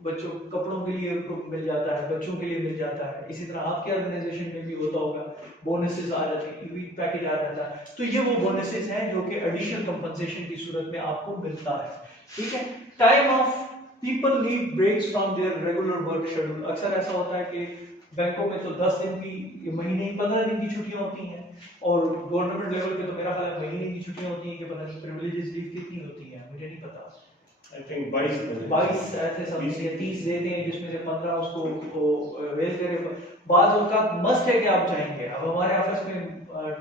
बच्चों कपड़ों के लिए उनको मिल जाता है, बच्चों के लिए मिल जाता है। इसी तरह आपके ऑर्गेनाइजेशन में भी होता होगा, बोनसेस आ जाते हैं, ईद पैकेज आ जाता है। तो ये वो बोनसेस हैं जो कि एडिशनल कंपनसेशन की सूरत में आपको मिलता है, ठीक है। Time off people need breaks from their regular work schedule. अक्सर ऐसा होता है कि बैंकों में तो 10 दिन की, महीने 15 दिन की छुट्टियां होती हैं, और गवर्नमेंट लेवल पे तो मेरा ख्याल है महीने की छुट्टियां होती हैं कि पता नहीं प्रिविलेजेस लीव कितनी होती है, मुझे नहीं पता। आई थिंक 22 ऐसे समथिंग या 30 देते हैं, जिसमें से 15 उसको वेल करे। बाद उनका मस्ट है कि आप चाहेंगे। अब हमारे ऑफिस में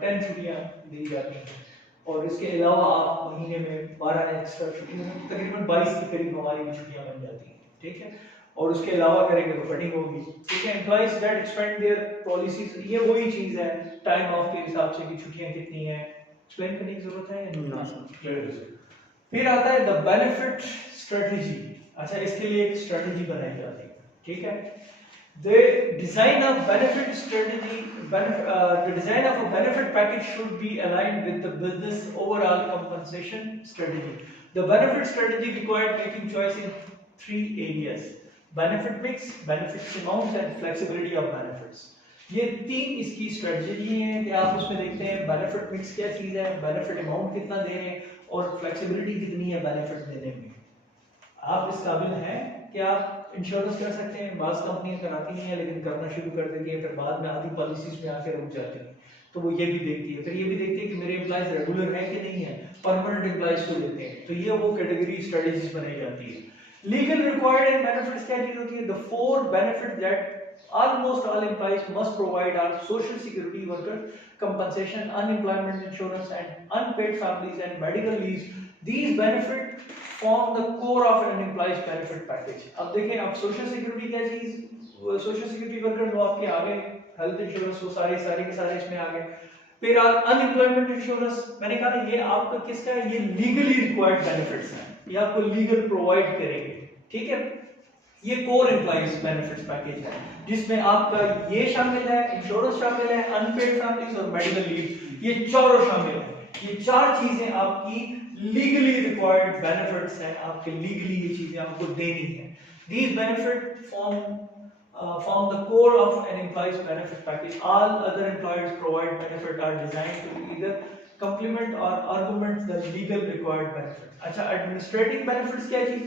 10 छुट्टियां दी जाती हैं, और इसके अलावा आप महीने में 12 एक्स्ट्रा छुट्टियां, तकरीबन 22 के करीब हमारी भी छुट्टियां बन जाती हैं, ठीक है। और उसके अलावा करेंगे तो कटिंग होगी, ठीक है। Employees that expand there policies, ये वही चीज है टाइम ऑफ के हिसाब से कि छुट्टियां कितनी हैं, एक्सप्लेन करने की जरूरत है या नहीं? फिर आता है द बेनिफिट स्ट्रेटजी। अच्छा, इसके लिए एक स्ट्रेटजी बनाई जाती है, ठीक है। The design of benefit strategy, the design of a benefit package should be aligned with the business overall compensation strategy. The benefit strategy required making choice in 3 areas: benefit mix, benefit amounts and flexibility of benefits. ये 3 इसकी strategy हैं कि आप उसमें देखते हैं benefit mix क्या चीज़ है, बेनिफिट अमाउंट कितना दे रहे हैं, और फ्लेक्सिबिलिटी कितनी है बेनिफिट देने में। आप इस काबिल हैं कि आप इंश्योरेंस कर सकते हैं, बाज़ कंपनियां कराती हैं लेकिन करना शुरू कर देती हैं, फिर बाद में आधी पॉलिसीज में आके रुक जाती हैं, तो वो ये भी देखती है। फिर ये भी देखती है कि मेरे एम्प्लॉइज रेगुलर हैं कि नहीं है, परमानेंट एम्प्लॉइज को लेते हैं, तो ये वो कैटेगरी स्ट्रेटजीज बनाई जाती है। लीगल रिक्वायर्ड एंड बेनिफिट्स क्या चीज होती है? The 4 benefit that almost all employees must provide are social security workers compensation, unemployment insurance and unpaid families and medical leaves. These benefit form the core of an employee's benefit package. अब देखें, अब social security क्या चीज, social security worker जो आपके आ गए, health insurance वो सारे के सारे इसमें आ गए। फिर अनएम्प्लॉयमेंट इंश्योरेंस, मैंने कहा ना ये आपका किसका है, ये लीगली रिक्वायर्ड बेनिफिट्स हैं, ये आपको लीगल प्रोवाइड करेंगे, ठीक है। ये कोर एम्प्लॉइज बेनिफिट्स पैकेज है जिसमें आपका ये शामिल है, इंश्योरेंस शामिल है, अनपेड फैमिलीज और मेडिकल लीव, ये चारों शामिल है। ये 4 चीजें आपकी लीगली रिक्वायर्ड बेनिफिट्स हैं, आपके लीगली ये चीजें आपको देनी है। These benefit form form the core of an employee's benefit package. All other employers provide benefit are designed to either complement or augment the legal required benefit. अच्छा, administrative benefits क्या चीज?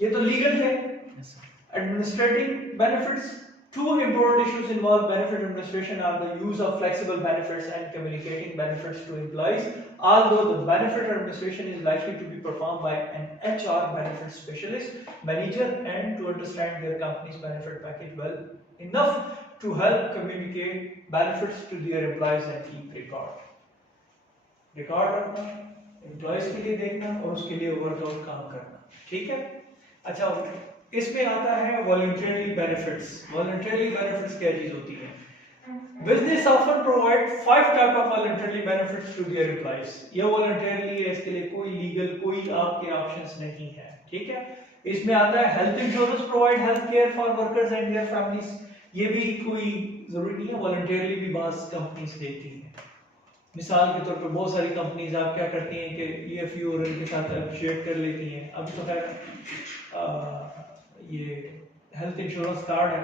ये तो legal है. Yes, sir. Administrative benefits. Two important issues involve benefit administration are the use of flexible benefits and communicating benefits to employees. Although the benefit administration is likely to be performed by an HR benefit specialist, manager, and to understand their company's benefit package well enough to help communicate benefits to their employees and keep record. Record रखना, employees के लिए देखना और उसके लिए workout काम करना. ठीक है? अच्छा, इसमें आता है वॉलंटरी बेनिफिट्स. वॉलंटरी बेनिफिट्स क्या चीज होती है? Business often provide 5 type of voluntary benefits to their employees. ये वॉलंटरीली है, इसके लिए कोई लीगल कोई आपके ऑप्शंस नहीं है. ठीक है? इसमें आता है health insurance provide health care for workers and their families. ये भी कोई जरूरी नहीं है, वॉलंटरीली भी बास कंपनीज देती हैं. मिसाल के तौर पे बहुत सारी कंपनीज आप क्या करती हैं कि ईएफयू और इनके साथ एसोसिएट कर लेती हैं. अभी तो खैर ये हेल्थ इंश्योरेंस कार्ड है,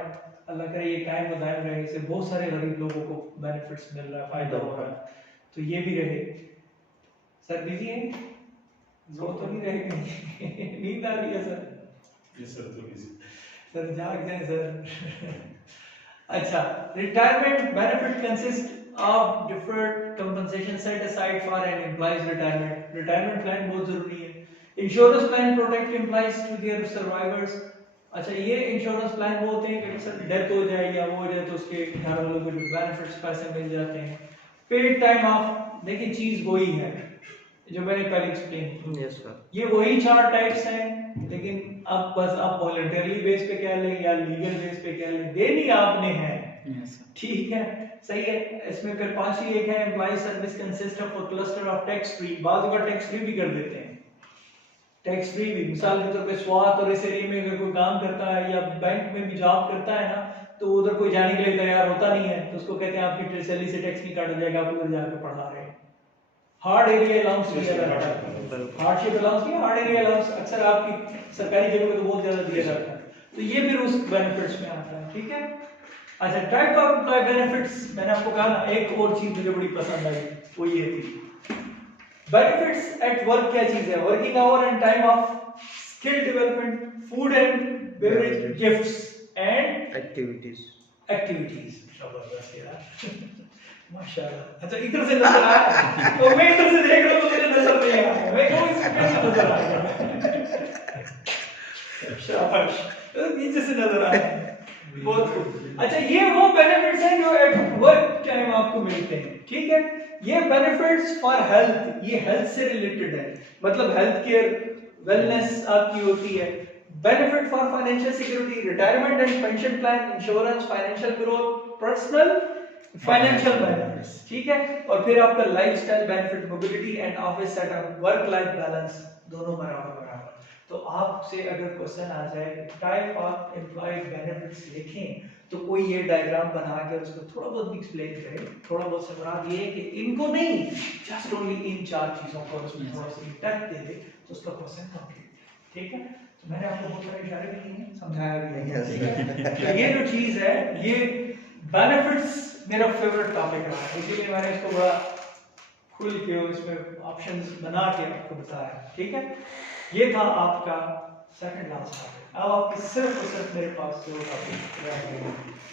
अल्लाह करे ये कायम व दायम रहे, इससे बहुत सारे गरीब लोगों को बेनिफिट्स मिल रहा है, फायदा हो रहा है, तो ये भी रहे. सर बिजी हैं? जो तो नहीं रहेंगे. नींद आ रही है सर? ये सर तो बिजी. सर जाग जाए सर. अच्छा, retirement benefit consist of deferred compensation set aside for an employee's retirement. Retirement plan बहुत जरूरी है. Insurance plan protect employees to their survivors. अच्छा, ये इंश्योरेंस प्लान वो होते हैं कि सर डेथ हो जाए या वो हो जाए तो उसके घर वालों को जो बेनिफिट्स पैसे मिल जाते हैं. पेड टाइम ऑफ, देखिए चीज वही है जो मैंने पहले एक्सप्लेन की. Yes sir. ये वही 4 टाइप्स हैं, लेकिन अब बस आप वॉलंटरी बेस पे क्या लें या लीगल बेस पे क्या लें, देनी आपने है. Yes, sir. ठीक है, सही है. इसमें फिर 5 ही एक है, employee service consist of a cluster of tax free. बाद में टैक्स फ्री भी कर देते हैं. टैक्स फ्री भी मिसाल के तौर पे स्वात और इस एरिया में अगर कोई काम करता है या बैंक में भी जॉब करता है ना, तो उधर कोई जाने के लिए तैयार होता नहीं है, तो उसको कहते हैं आपकी सैलरी से टैक्स नहीं काटा जाएगा, आप उधर जाकर पढ़ा रहे हैं. हार्ड एरिया अलाउंस दिया जाता है, हार्डशिप अलाउंस नहीं, हार्ड एरिया अलाउंस अक्सर आपकी सरकारी जगह पे तो बहुत ज्यादा दिया जाता है, तो ये भी उस बेनिफिट्स में आता है. ठीक है? अच्छा, टाइप ऑफ एम्प्लॉय बेनिफिट्स, मैंने आपको कहा ना एक और चीज मुझे बड़ी पसंद आई, वो ये थी. बेनिफिट्स एट वर्क क्या चीज है? Working hour and time of, skill development, food and beverage, gifts and activities. जबरदस्त यार. माशाल्लाह. अच्छा, इधर से नजर आया तो मैं इधर से देख रहा हूं, मुझे नजर नहीं आ रहा. मैं क्यों इससे नजर आ रहा? शाबाश. नीचे से नजर आ रहा है. बहुत खूब. अच्छा, ये वो बेनिफिट्स हैं जो एट वर्क टाइम आपको मिलते हैं. ठीक है? ये बेनिफिट्स फॉर हेल्थ, ये हेल्थ से रिलेटेड है, मतलब हेल्थ केयर, वेलनेस आपकी होती है. Benefit for financial security, retirement and pension plan, insurance, financial growth, personal financial benefits. ठीक है? और फिर आपका lifestyle benefit, mobility and office setup, work life balance, दोनों बराबर. तो आपसे अगर क्वेश्चन आ जाए टाइप ऑफ एम्प्लॉय बेनिफिट्स लिखें, तो कोई ये डायग्राम बना के उसको थोड़ा बहुत एक्सप्लेन करे, थोड़ा बहुत से बना दिए कि इनको नहीं, जस्ट ओनली इन 4 चीजों को उसमें थोड़ा सा टच दे दे, तो उसका क्वेश्चन कंप्लीट. ठीक है? तो मैंने आपको बहुत सारे इशारे भी किए, समझाया भी है. ठीक है? तो ये जो चीज है, ये बेनिफिट्स मेरा फेवरेट टॉपिक रहा है, इसीलिए मैंने इसको बड़ा खुल के और इसमें ऑप्शंस बना के आपको बताया. ठीक है? ये था आपका सेकंड लास्ट टॉपिक. अब आपके सिर्फ और सिर्फ मेरे पास 2 टॉपिक रह गए.